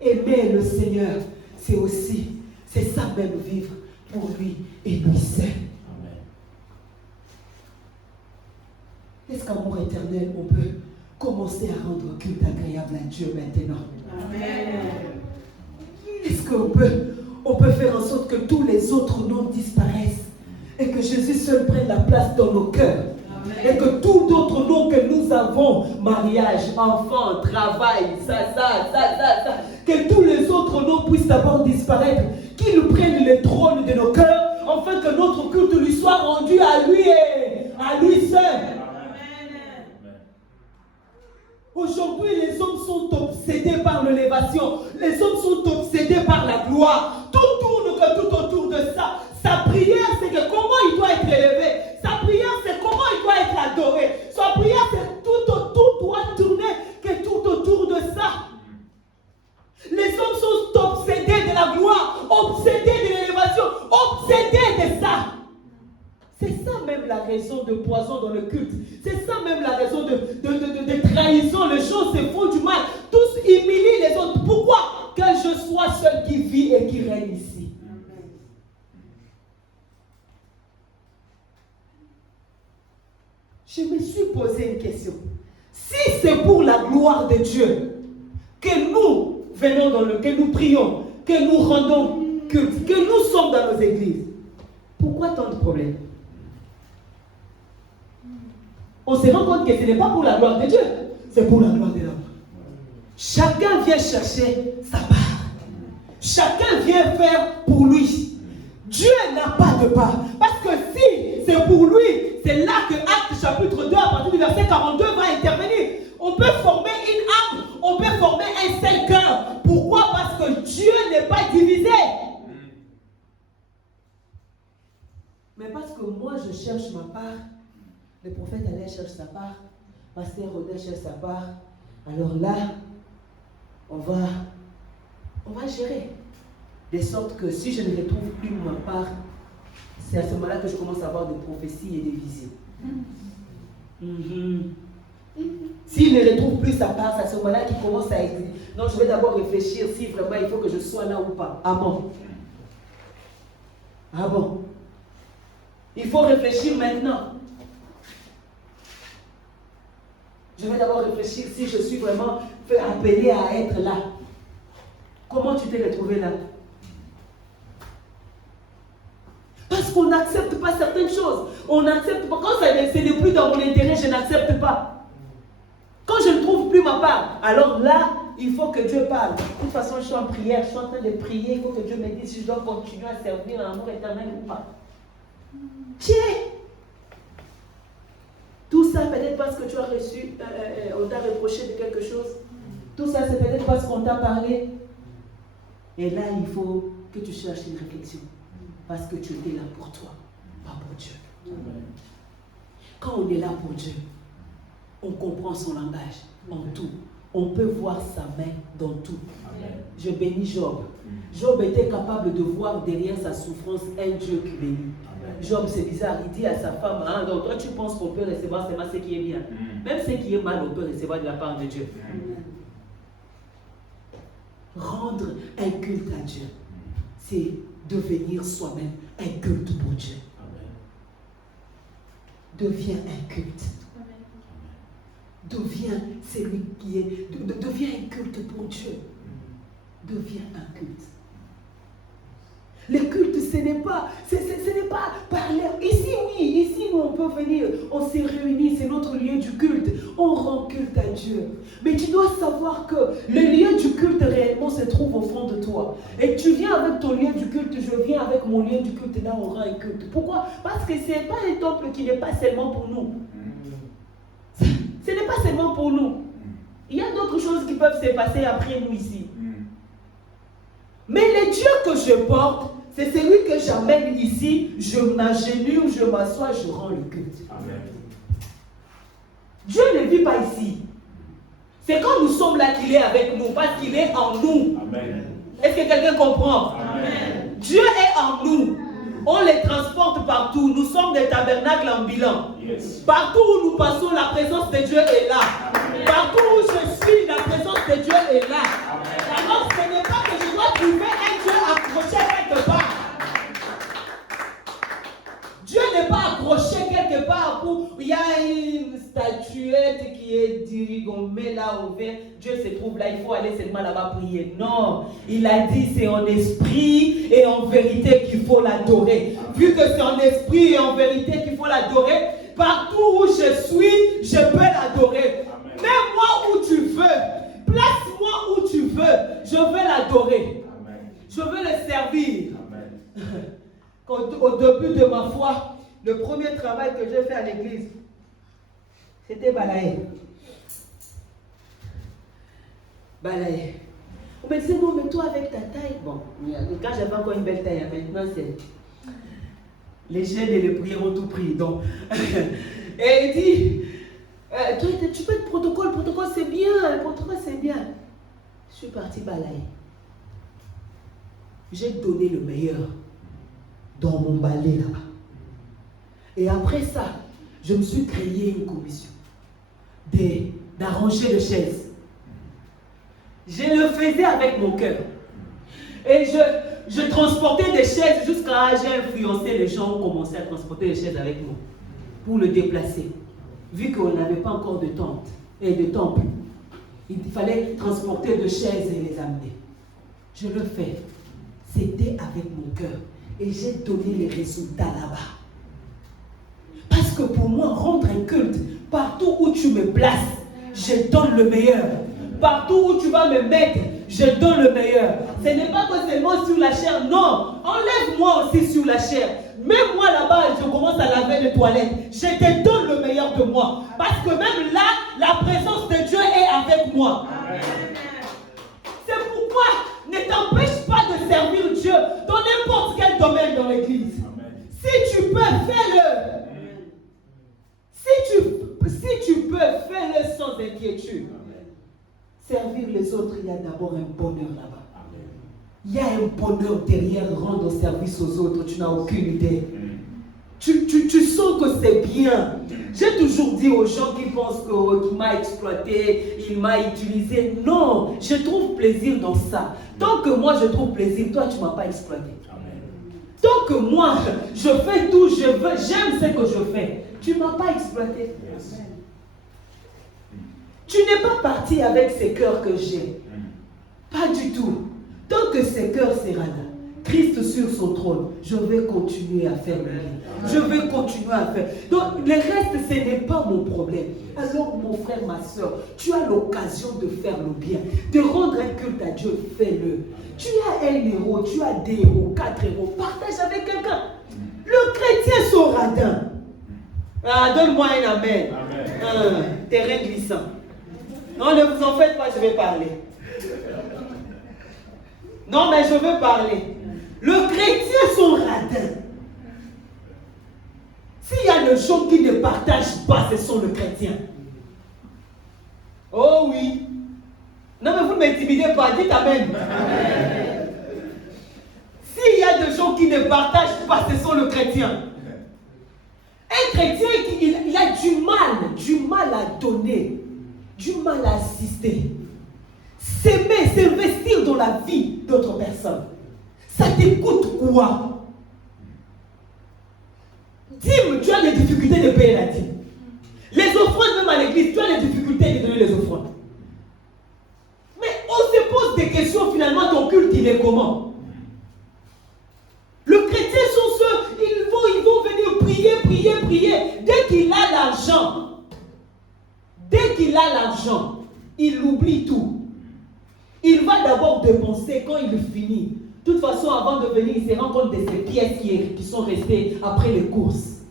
Aimer le Seigneur, c'est ça même vivre pour lui et lui seul. Est-ce qu'amour éternel, on peut commencer à rendre culte agréable à Dieu maintenant? Amen. Est-ce qu'on peut faire en sorte que tous les autres noms disparaissent et que Jésus seul prenne la place dans nos cœurs? Amen. Et que tous d'autres noms que nous avons, mariage, enfant, travail, ça, que tous les autres noms puissent d'abord disparaître, qu'ils prennent le trône de nos cœurs, afin que notre culte lui soit rendu à lui et à lui seul. Aujourd'hui, les hommes sont obsédés par l'élévation. Les hommes sont obsédés par la gloire. Tout tourne tout autour de ça. Sa prière, c'est que comment il doit être élevé. Sa prière, c'est comment il doit être adoré. Sa prière, c'est tout doit tourner que tout autour de ça. Les hommes sont obsédés de la gloire, obsédés de l'élévation, obsédés de ça. C'est ça même la raison de poison dans le culte. C'est ça même la raison de trahison. Les gens se font du mal. Tous humilient les autres. Pourquoi? Que je sois seul qui vit et qui règne ici. Amen. Je me suis posé une question. Si c'est pour la gloire de Dieu que nous venons que nous prions, que nous rendons culte, que nous sommes dans nos églises, pourquoi tant de problèmes? On se rend compte que ce n'est pas pour la gloire de Dieu, c'est pour la gloire de l'homme. Chacun vient chercher sa part. Chacun vient faire pour lui. Dieu n'a pas de part. Parce que si c'est pour lui, c'est là que Actes chapitre 2, à partir du verset 42, va intervenir. On peut former une âme, on peut former un seul cœur. Pourquoi? Parce que Dieu n'est pas divisé. Mais parce que moi, je cherche ma part. Le prophète Alain cherche sa part, Pasteur Rodin cherche sa part. Alors là, on va gérer. De sorte que si je ne retrouve plus ma part, c'est à ce moment-là que je commence à avoir des prophéties et des visions. S'il ne retrouve plus sa part, c'est à ce moment-là qu'il commence à dire, non, je vais d'abord réfléchir si vraiment il faut que je sois là ou pas. Ah bon? Ah bon? Il faut réfléchir maintenant. Je vais d'abord réfléchir si je suis vraiment appelé à être là. Comment tu t'es retrouvé là? Parce qu'on n'accepte pas certaines choses. On n'accepte pas. Quand ce n'est plus dans mon intérêt, je n'accepte pas. Quand je ne trouve plus ma part, alors là, il faut que Dieu parle. De toute façon, je suis en prière, je suis en train de prier. Il faut que Dieu me dise si je dois continuer à servir l'amour éternel ou pas. Tiens! Tout ça peut-être parce que tu as reçu, on t'a reproché de quelque chose. Tout ça c'est peut-être parce qu'on t'a parlé. Et là, il faut que tu cherches une réflexion. Parce que tu étais là pour toi, pas pour Dieu. Quand on est là pour Dieu, on comprend son langage en tout. On peut voir sa main dans tout. Je bénis Job. Job était capable de voir derrière sa souffrance un Dieu qui bénit. Job, c'est bizarre, il dit à sa femme, hein, donc toi tu penses qu'on peut recevoir seulement ce qui est bien. Même ce qui est mal, on peut recevoir de la part de Dieu. Rendre un culte à Dieu, c'est devenir soi-même un culte pour Dieu. Deviens un culte. Deviens celui qui est. Deviens un culte pour Dieu. Deviens un culte. Le culte, ce n'est pas parler. Ici, oui, ici, nous, on peut venir, on s'est réunis, c'est notre lieu du culte. On rend culte à Dieu. Mais tu dois savoir que le lieu du culte réellement se trouve au fond de toi. Et tu viens avec ton lieu du culte, je viens avec mon lieu du culte, là, on rend un culte. Pourquoi? Parce que ce n'est pas un temple qui n'est pas seulement pour nous. Ce n'est pas seulement pour nous. Il y a d'autres choses qui peuvent se passer après nous ici. Mais le Dieu que je porte, c'est celui que j'amène ici, je m'agenouille, je m'assois, je rends le culte. Amen. Dieu ne vit pas ici. C'est quand nous sommes là qu'il est avec nous, parce qu'il est en nous. Amen. Est-ce que quelqu'un comprend? Amen. Dieu est en nous. On les transporte partout. Nous sommes des tabernacles ambulants. Yes. Partout où nous passons, la présence de Dieu est là. Amen. Partout où je suis, la présence de Dieu est là. Amen. Alors ce n'est pas que je dois trouver un Dieu accroché quelque part. Dieu n'est pas accroché quelque part pour... Il y a une statuette qui est dirigomée là au vert. Dieu se trouve là, il faut aller seulement là-bas prier. Non, il a dit c'est en esprit et en vérité qu'il faut l'adorer. Vu que c'est en esprit et en vérité qu'il faut l'adorer, partout où je suis, je peux l'adorer. Mets-moi où tu veux, place-moi où tu veux, je veux l'adorer. Je veux le servir. Amen. Au début de ma foi, le premier travail que j'ai fait à l'église, c'était balayer. Balayer. On me disait, non, mais toi avec ta taille, bon, quand j'avais encore une belle taille, maintenant c'est... Les jeunes et les prières ont tout pris, donc... Et il dit, toi tu peux être protocole c'est bien, le protocole c'est bien. Je suis partie balayer. J'ai donné le meilleur dans mon balai là-bas. Et après ça, je me suis créé une commission d'arranger les chaises. Je le faisais avec mon cœur. Et je transportais des chaises jusqu'à j'ai influencé les gens, ont commencé à transporter les chaises avec moi pour le déplacer. Vu qu'on n'avait pas encore de tente et de temple, il fallait transporter de chaises et les amener. Je le fais. C'était avec mon cœur. Et j'ai donné les résultats là-bas. Parce que pour moi, rendre un culte, partout où tu me places, je donne le meilleur. Partout où tu vas me mettre, je donne le meilleur. Ce n'est pas que seulement sur la chair, non. Enlève-moi aussi sur la chair. Mets-moi là-bas et je commence à laver les toilettes. Je te donne le meilleur de moi. Parce que même là, la présence de Dieu est avec moi. Amen. C'est pourquoi ne t'empêche pas de servir Dieu dans n'importe quel domaine dans l'église. Si tu peux, fais-le. Si tu peux, fais-le sans inquiétude. Servir les autres, il y a d'abord un bonheur là-bas. Il y a un bonheur derrière rendre service aux autres, tu n'as aucune idée. Tu sens que c'est bien. J'ai toujours dit aux gens qui pensent qu'il m'a exploité, il m'a utilisé. Non, je trouve plaisir dans ça. Tant que moi je trouve plaisir, toi tu ne m'as pas exploité. Tant que moi je fais tout, j'aime ce que je fais, tu ne m'as pas exploité. Tu n'es pas parti avec ces cœurs que j'ai. Pas du tout. Tant que ces cœurs sera là, Christ sur son trône, je vais continuer à faire le bien. Je vais continuer à faire. Donc le reste, ce n'est pas mon problème. Alors mon frère, ma soeur, tu as l'occasion de faire le bien, de rendre un culte à Dieu, fais-le. Tu as un héros, tu as des héros, 4 héros, partage avec quelqu'un. Le chrétien son radin. Ah, donne-moi un amen. Terrain glissant. Non, ne vous en faites pas, je vais parler. Non, mais je veux parler. Le chrétien son radin. S'il y a des gens qui ne partagent pas, ce sont le chrétien. Oh oui. Non, mais vous ne m'intimidez pas, dites amen. S'il y a des gens qui ne partagent pas, ce sont le chrétien. Un chrétien, il a du mal à donner, du mal à assister. S'aimer, s'investir dans la vie d'autres personnes. Ça te coûte quoi? Dîme, tu as des difficultés de payer la dîme. Les offrandes, même à l'église, tu as des difficultés de donner les offrandes. Mais on se pose des questions, finalement, ton culte, il est comment? Le chrétien sont ceux, ils vont venir prier. Dès qu'il a l'argent, il oublie tout. Il va d'abord dépenser quand il finit. De toute façon, avant de venir, il se rend compte de ces pièces qui sont restées après les courses.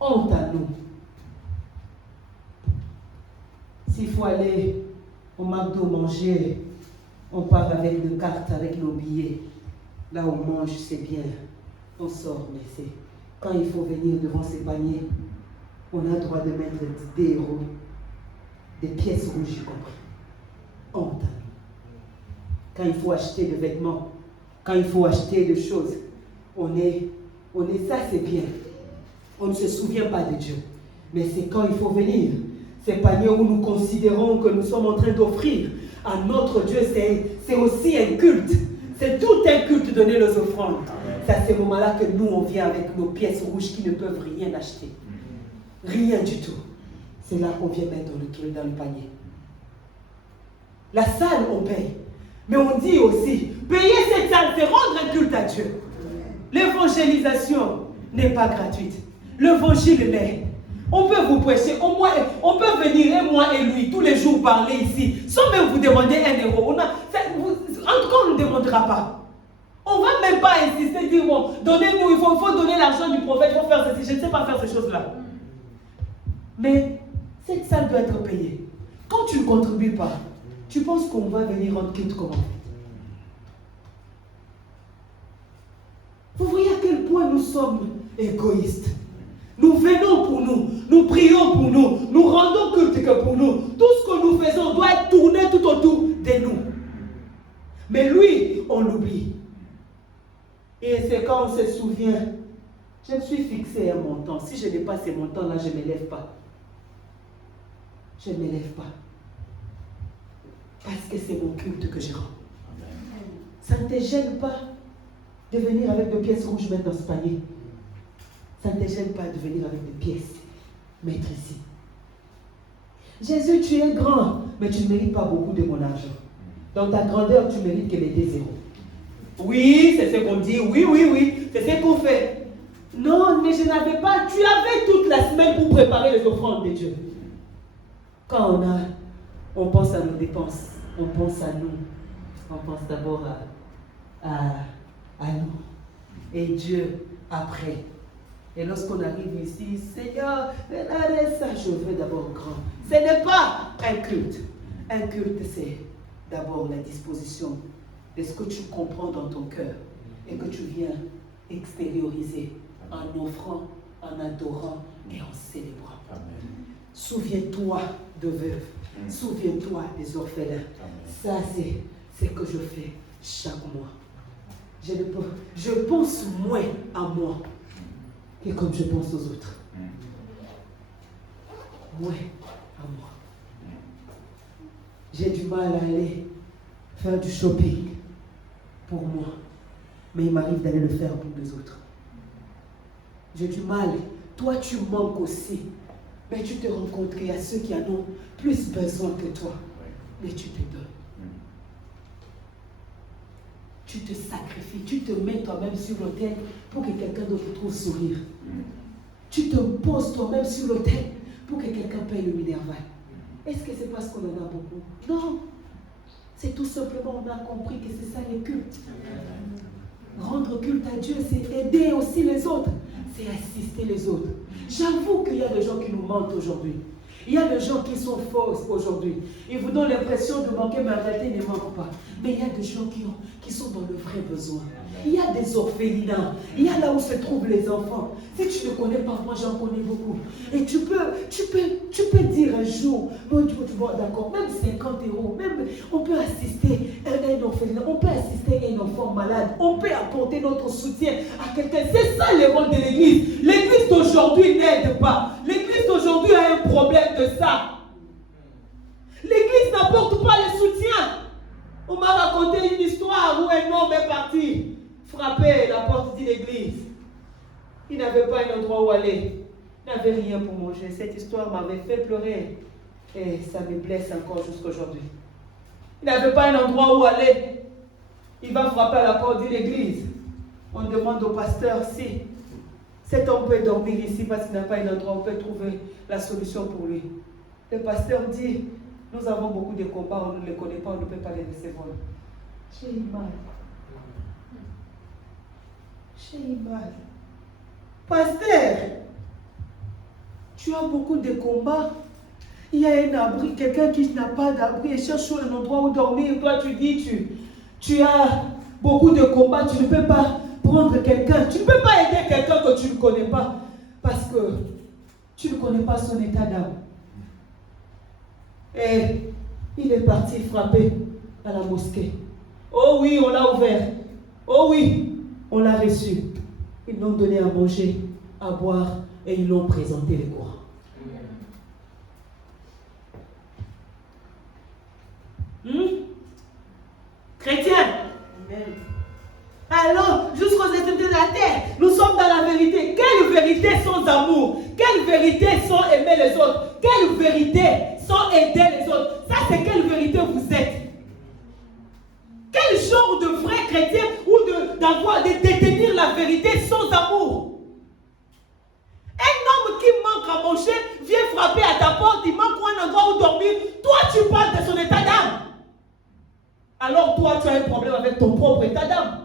Honte à nous. S'il faut aller au McDo manger, on part avec des cartes, avec nos billets. Là, on mange, c'est bien. On sort, mais c'est quand il faut venir devant ces paniers, on a le droit de mettre des héros, des pièces rouges, y compris. Honte. Quand il faut acheter des vêtements, quand il faut acheter des choses, on est ça, c'est bien. On ne se souvient pas de Dieu. Mais c'est quand il faut venir, ces paniers où nous considérons que nous sommes en train d'offrir à notre Dieu, c'est aussi un culte. C'est tout un culte de donner les offrandes. C'est à ces moments-là que nous, on vient avec nos pièces rouges qui ne peuvent rien acheter. Rien du tout. C'est là qu'on vient mettre dans le panier. La salle, on paye. Mais on dit aussi, payer cette salle, c'est rendre un culte à Dieu. L'évangélisation n'est pas gratuite. L'évangile l'est. On peut vous prêcher, au moins, on peut venir, et moi et lui, tous les jours parler ici, sans même vous demander 1 euro. En tout cas, on ne demandera pas. On ne va même pas insister, dire, bon, donnez-nous, il faut donner l'argent du prophète, il faut faire ceci. Je ne sais pas faire ces choses-là. Mais cette salle doit être payée. Quand tu ne contribues pas, tu penses qu'on va venir rendre culte comment? Vous voyez à quel point nous sommes égoïstes. Nous venons pour nous, nous prions pour nous, nous rendons culte que pour nous. Tout ce que nous faisons doit tourner tout autour de nous. Mais lui, on l'oublie. Et c'est quand on se souvient, je me suis fixé un montant. Si je n'ai pas ces montants-là, je ne me lève pas. Je ne me lève pas. Parce que c'est mon culte que je rends. Ça ne te gêne pas de venir avec des pièces rouges mettre dans ce panier. Ça ne te gêne pas de venir avec des pièces mettre ici. Jésus, tu es grand, mais tu ne mérites pas beaucoup de mon argent. Dans ta grandeur, tu mérites que les 2 euros. Oui, c'est ce qu'on dit. Oui, c'est ce qu'on fait. Non, mais je n'avais pas. Tu avais toute la semaine pour préparer les offrandes de Dieu. Quand on pense à nos dépenses, on pense à nous. On pense d'abord à nous. Et Dieu après. Et lorsqu'on arrive ici, Seigneur, ça, je veux d'abord grand. Ce n'est pas un culte. Un culte, c'est d'abord la disposition de ce que tu comprends dans ton cœur et que tu viens extérioriser en offrant, en adorant et en célébrant. Amen. Souviens-toi de veuves. Souviens-toi des orphelins. Amen. Ça, c'est ce que je fais chaque mois. Je pense moins à moi que comme je pense aux autres. Moins à moi. J'ai du mal à aller faire du shopping pour moi, mais il m'arrive d'aller le faire pour les autres. J'ai du mal. Toi, tu manques aussi, mais tu te rends compte qu'il y a ceux qui en ont plus besoin que toi, mais tu te donnes. Tu te sacrifies, tu te mets toi-même sur l'autel pour que quelqu'un d'autre trouve sourire. Tu te poses toi-même sur l'autel pour que quelqu'un paye le minerval. Est-ce que c'est parce qu'on en a beaucoup? Non. C'est tout simplement, on a compris que c'est ça le culte. Rendre culte à Dieu, c'est aider aussi les autres. C'est assister les autres. J'avoue qu'il y a des gens qui nous mentent aujourd'hui. Il y a des gens qui sont fausses aujourd'hui. Ils vous donnent l'impression de manquer, mais en réalité, ils ne manquent pas. Mais il y a des gens qui sont dans le vrai besoin. Il y a des orphelinats. Il y a là où se trouvent les enfants. Si tu ne connais pas, moi j'en connais beaucoup. Et tu peux dire un jour, bon, d'accord, même 50 euros, même on peut assister à un orphelinat, on peut assister à un enfant malade, on peut apporter notre soutien à quelqu'un. C'est ça le rôle de l'église. L'église d'aujourd'hui n'aide pas. L'église d'aujourd'hui a un problème de ça. L'église n'apporte pas le soutien. On m'a raconté une histoire où un homme est parti frapper la porte d'une église. Il n'avait pas un endroit où aller. Il n'avait rien pour manger. Cette histoire m'avait fait pleurer. Et ça me blesse encore jusqu'à aujourd'hui. Il n'avait pas un endroit où aller. Il va frapper à la porte d'une église. On demande au pasteur si cet homme peut dormir ici parce qu'il n'a pas un endroit où on peut trouver la solution pour lui. Le pasteur dit, nous avons beaucoup de combats, on ne les connaît pas, on ne peut pas les recevoir. J'ai eu mal. J'ai eu mal. Pasteur, tu as beaucoup de combats. Il y a un abri, quelqu'un qui n'a pas d'abri et cherche un endroit où dormir. Toi, tu dis, tu as beaucoup de combats, tu ne peux pas prendre quelqu'un, tu ne peux pas aider quelqu'un que tu ne connais pas parce que tu ne connais pas son état d'âme. Et il est parti frapper à la mosquée. Oh oui, on l'a ouvert. Oh oui, on l'a reçu. Ils l'ont donné à manger, à boire et ils l'ont présenté le Coran. Chrétiens, alors jusqu'aux extrémités de la terre, nous sommes dans la vérité. Quelle vérité sans amour? Quelle vérité sans aimer les autres? Quelle vérité sans aider les autres? Ça, c'est quelle vérité vous êtes? Quel genre de vrai chrétien ou de détenir la vérité sans amour? Un homme qui manque à manger vient frapper à ta porte, il manque un endroit où dormir. Toi, tu parles de son état d'âme. Alors toi, tu as un problème avec ton propre état d'âme.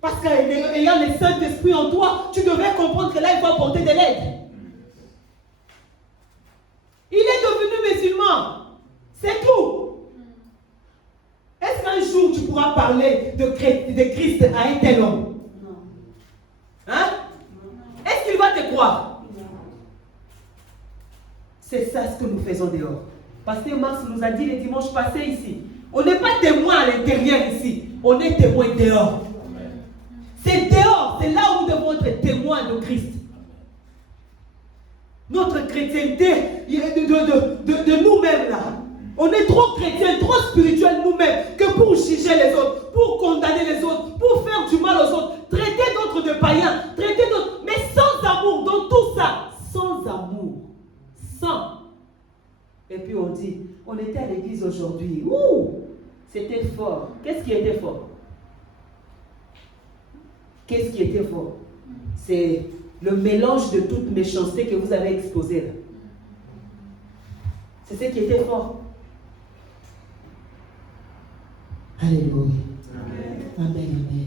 Parce qu'ayant le Saint-Esprit en toi, tu devrais comprendre que là, il faut apporter de l'aide. Il est devenu musulman. C'est tout. Est-ce qu'un jour, tu pourras parler de Christ à un tel homme? Non. Hein? Est-ce qu'il va te croire? C'est ça ce que nous faisons dehors. Pasteur Max nous a dit le dimanche passé ici. On n'est pas témoin à l'intérieur ici. On est témoin dehors. C'est dehors. C'est là où nous devons être témoins de Christ. Notre chrétienté de nous-mêmes là. On est trop chrétiens, trop spirituels nous-mêmes que pour juger les autres, pour condamner les autres, pour faire du mal aux autres, traiter d'autres de païens, traiter d'autres, mais sans amour, dans tout ça, sans amour, sans. Et puis on dit, on était à l'église aujourd'hui, ouh, c'était fort. Qu'est-ce qui était fort? Qu'est-ce qui était fort? C'est le mélange de toute méchanceté que vous avez exposé là. C'est ce qui était fort. Alléluia. Amen, amen.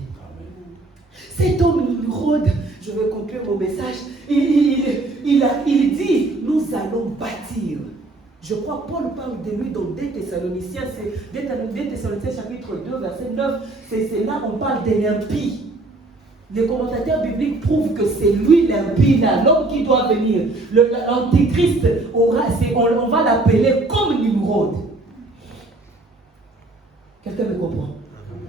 Cet homme Nimrod, je vais conclure mon message, il dit, nous allons bâtir. Je crois que Paul parle de lui dans 2 Thessaloniciens, c'est 2 Thessaloniciens chapitre 2, verset 9, c'est là on parle de l'impie. Les commentateurs bibliques prouvent que c'est lui l'impie, l'homme qui doit venir. L'antéchrist, on va l'appeler comme Nimrod. Quelqu'un me comprend?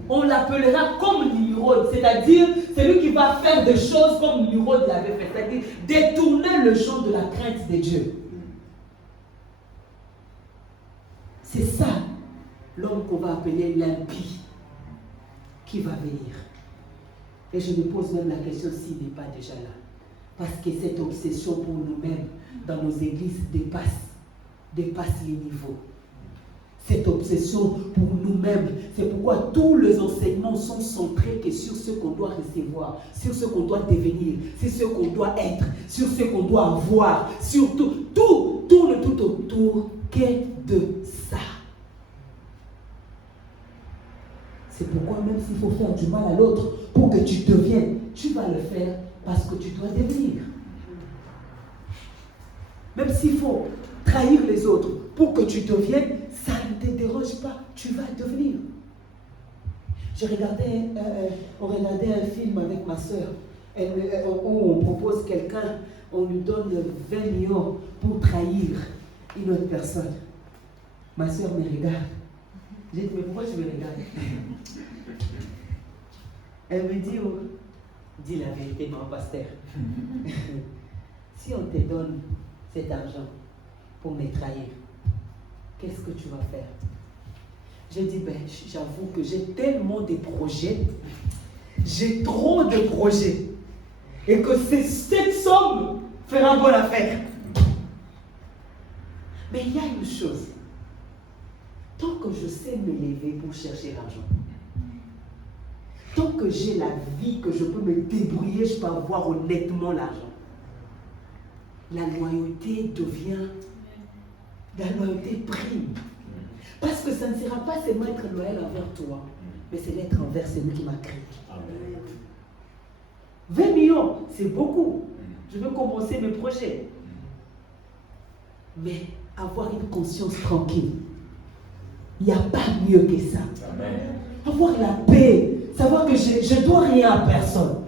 On l'appellera comme Nimrod, c'est-à-dire celui qui va faire des choses comme Nimrod l'avait fait, c'est-à-dire détourner le champ de la crainte de Dieu. C'est ça l'homme qu'on va appeler l'impie qui va venir. Et je me pose même la question s'il n'est pas déjà là. Parce que cette obsession pour nous-mêmes dans nos églises dépasse les niveaux. Cette obsession pour nous-mêmes, c'est pourquoi tous les enseignements sont centrés que sur ce qu'on doit recevoir, sur ce qu'on doit devenir, sur ce qu'on doit être, sur ce qu'on doit avoir, sur tout tourne tout autour que de ça. C'est pourquoi même s'il faut faire du mal à l'autre pour que tu deviennes, tu vas le faire parce que tu dois devenir. Même s'il faut trahir les autres pour que tu deviennes, ça ne te dérange pas, tu vas devenir. On regardait un film avec ma soeur, où on propose quelqu'un, on lui donne 20 millions pour trahir une autre personne. Ma soeur me regarde. J'ai dit, mais pourquoi tu me regardes? Elle me dit, oh, dis la vérité, mon pasteur. Si on te donne cet argent pour me trahir, qu'est-ce que tu vas faire? J'ai dit, ben, j'avoue que j'ai tellement de projets, j'ai trop de projets, et que cette somme fera bonne affaire. Mais il y a une chose, tant que je sais me lever pour chercher l'argent, tant que j'ai la vie, que je peux me débrouiller, je peux avoir honnêtement l'argent. La loyauté prime. Parce que ça ne sera pas seulement être loyal envers toi, mais c'est l'être envers celui qui m'a créé. 20 millions, c'est beaucoup. Je veux commencer mes projets. Mais avoir une conscience tranquille, il n'y a pas mieux que ça. Amen. avoir la paix, savoir que je ne dois rien à personne.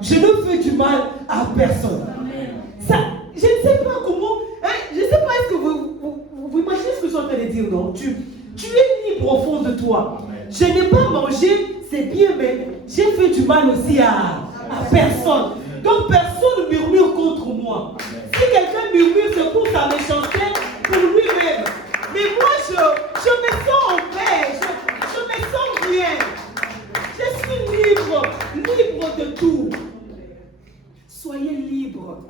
Je ne fais du mal à personne. Ça, je ne sais pas comment, je ne sais pas est-ce que vous imaginez ce que je suis en train de dire, non? Tu es libre au fond de toi. Je n'ai pas mangé, c'est bien, mais j'ai fait du mal aussi à personne. Donc personne ne murmure contre moi. Si quelqu'un murmure, c'est pour sa méchanceté, pour lui-même. Mais moi, je me sens en paix, je me sens bien. Je suis libre de tout. Soyez libre.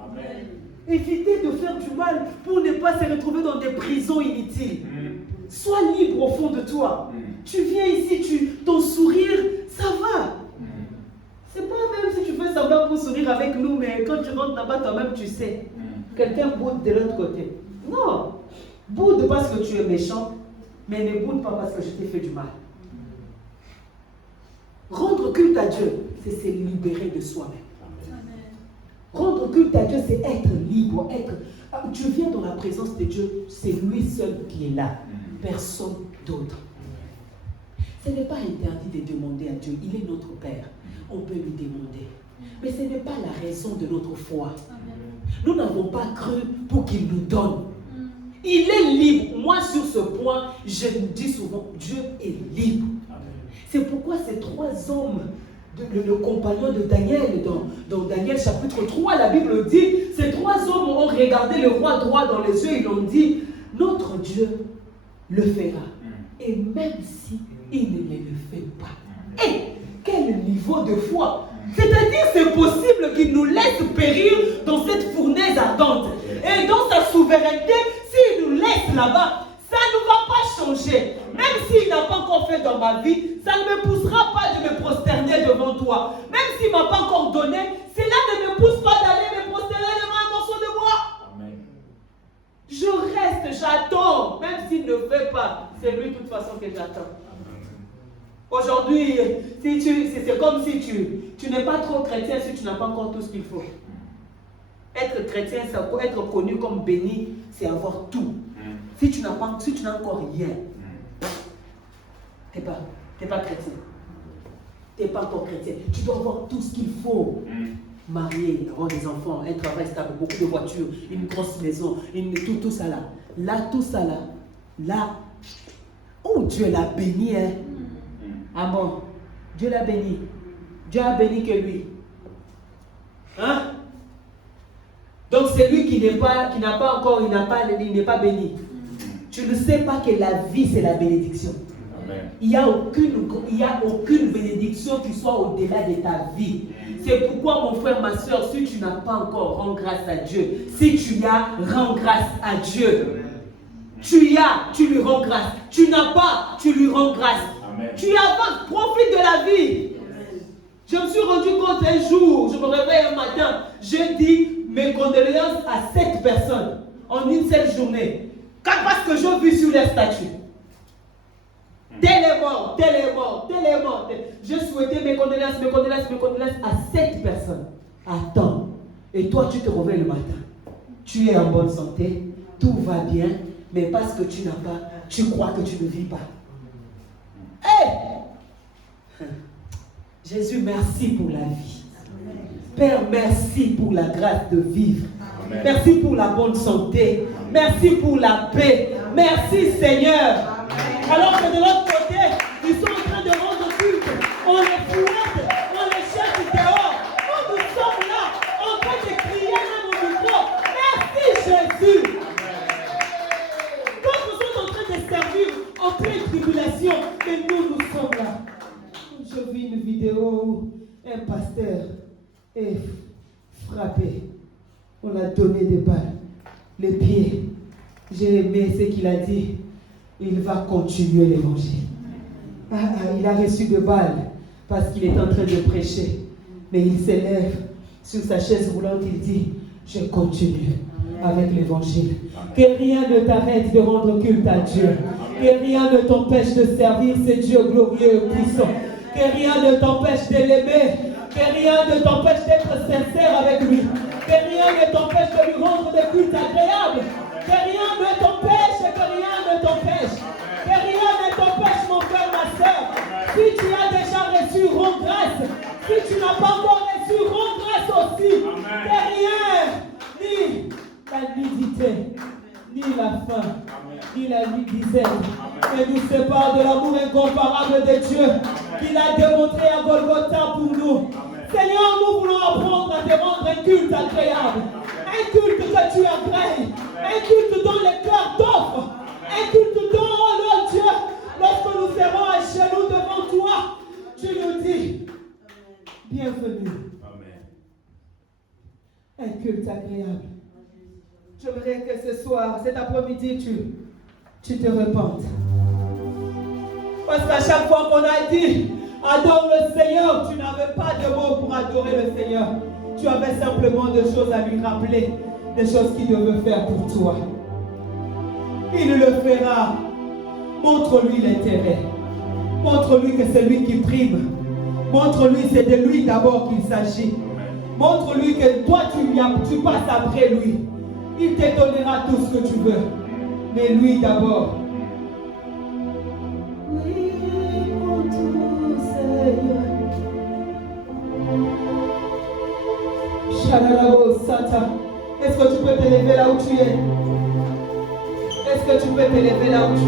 Évitez de faire du mal pour ne pas se retrouver dans des prisons inutiles. Sois libre au fond de toi. Tu viens ici, ton sourire, ça va. C'est pas même si tu fais semblant pour sourire avec nous, mais quand tu rentres là-bas, toi-même, tu sais. Quelqu'un boude de l'autre côté. Non. Boude parce que tu es méchant, mais ne boude pas parce que je t'ai fait du mal. Rendre culte à Dieu, c'est se libérer de soi-même. Rendre culte à Dieu, c'est être libre. Tu viens dans la présence de Dieu, c'est lui seul qui est là. Personne d'autre. Ce n'est pas interdit de demander à Dieu. Il est notre Père. On peut lui demander. Mais ce n'est pas la raison de notre foi. Nous n'avons pas cru pour qu'il nous donne. Il est libre. Moi, sur ce point, je me dis souvent, Dieu est libre. C'est pourquoi ces trois hommes, le compagnon de Daniel, dans Daniel chapitre 3, la Bible dit, ces trois hommes ont regardé le roi droit dans les yeux, ils ont dit, notre Dieu le fera. Et même si il ne le fait pas. Et quel niveau de foi! C'est-à-dire, c'est possible qu'il nous laisse périr dans cette fournaise ardente. Et dans sa souveraineté, s'il nous laisse là-bas, ça ne va pas changer. Même s'il n'a pas encore fait dans ma vie, ça ne me poussera pas de me prosterner devant toi. Même s'il ne m'a pas encore donné, cela ne me pousse pas d'aller me prosterner devant un morceau de bois. Amen. Je reste, j'attends. Même s'il ne fait pas, c'est lui de toute façon que j'attends. Aujourd'hui, c'est comme si tu n'es pas trop chrétien si tu n'as pas encore tout ce qu'il faut. Être chrétien, c'est être connu comme béni, c'est avoir tout. Si tu n'as encore rien, tu n'es pas chrétien. Tu n'es pas encore chrétien. Tu dois avoir tout ce qu'il faut. Marier, avoir des enfants, un travail stable, beaucoup de voitures, une grosse maison, tout ça là. Là, tout ça là. Là, oh Dieu l'a béni, hein. Ah bon, Dieu l'a béni. Dieu a béni que lui. Hein? Donc c'est lui qui n'est pas béni. Tu ne sais pas que la vie c'est la bénédiction. Amen. Il n'y a aucune bénédiction qui soit au-delà de ta vie. C'est pourquoi mon frère, ma soeur, si tu n'as pas encore, rends grâce à Dieu. Si tu as, rends grâce à Dieu. Tu lui rends grâce. Tu n'as pas, tu lui rends grâce. Amen. Tu avances, profite de la vie. Amen. Je me suis rendu compte un jour, je me réveille un matin, je dis mes condoléances à 7 personnes en une seule journée. Parce que je vis sur les statuts. Tel est mort. Je souhaitais mes condoléances à 7 personnes. Attends. Et toi, tu te réveilles le matin. Tu es en bonne santé, tout va bien, mais parce que tu n'as pas, tu crois que tu ne vis pas. Hey! Jésus, merci pour la vie. Père, merci pour la grâce de vivre. Amen. Merci pour la bonne santé. Amen. Merci pour la paix. Amen. Merci Seigneur. Amen. Alors que de l'autre côté, ils sont en train de rendre culte. On les fouette, on les cherche dehors. Nous sommes là, en train de crier dans nos micros. Merci Jésus. D'autres sont en train de servir en pleine tribulation. Mais nous sommes là. Je vis une vidéo où un pasteur est frappé. On l'a donné des balles. Les pieds. J'ai aimé ce qu'il a dit. Il va continuer l'évangile. Il a reçu des balles parce qu'il est en train de prêcher. Mais il s'élève sur sa chaise roulante. Il dit, je continue avec l'évangile. Que rien ne t'arrête de rendre culte à Dieu. Que rien ne t'empêche de servir ce Dieu glorieux et puissant. Que rien ne t'empêche de l'aimer. Que rien ne t'empêche d'être sincère avec lui. Que rien ne t'empêche de lui rendre des cultes agréables. Que rien ne t'empêche, que rien ne t'empêche. Que rien ne t'empêche, mon frère, ma soeur. Si tu as déjà reçu, rends grâce. Si tu n'as pas encore reçu, rends grâce aussi. Amen. Derrière, ni la nudité, ni la faim, ni la misère ne nous sépare de l'amour incomparable de Dieu qu'il a démontré à Golgotha pour nous. Seigneur, nous voulons apprendre à te rendre un culte agréable, un culte que tu agrées, un culte dont le cœur t'offre, un culte dont, oh Lord Dieu, lorsque nous serons à genoux devant toi, tu nous dis, bienvenue. Un culte agréable. J'aimerais que ce soir, cet après-midi, tu te repentes. Parce qu'à chaque fois qu'on a dit, adore le Seigneur, tu n'avais pas de mots pour adorer le Seigneur. Tu avais simplement des choses à lui rappeler, des choses qu'il devait faire pour toi. Il le fera. Montre-lui l'intérêt. Montre-lui que c'est lui qui prime. Montre-lui que c'est de lui d'abord qu'il s'agit. Montre-lui que toi tu passes après lui. Il te donnera tout ce que tu veux. Mais lui d'abord. Oui, mon tout Seigneur. Shalalabo Sata. Est-ce que tu peux te lever là où tu es? Est-ce que tu peux te lever là où tu es?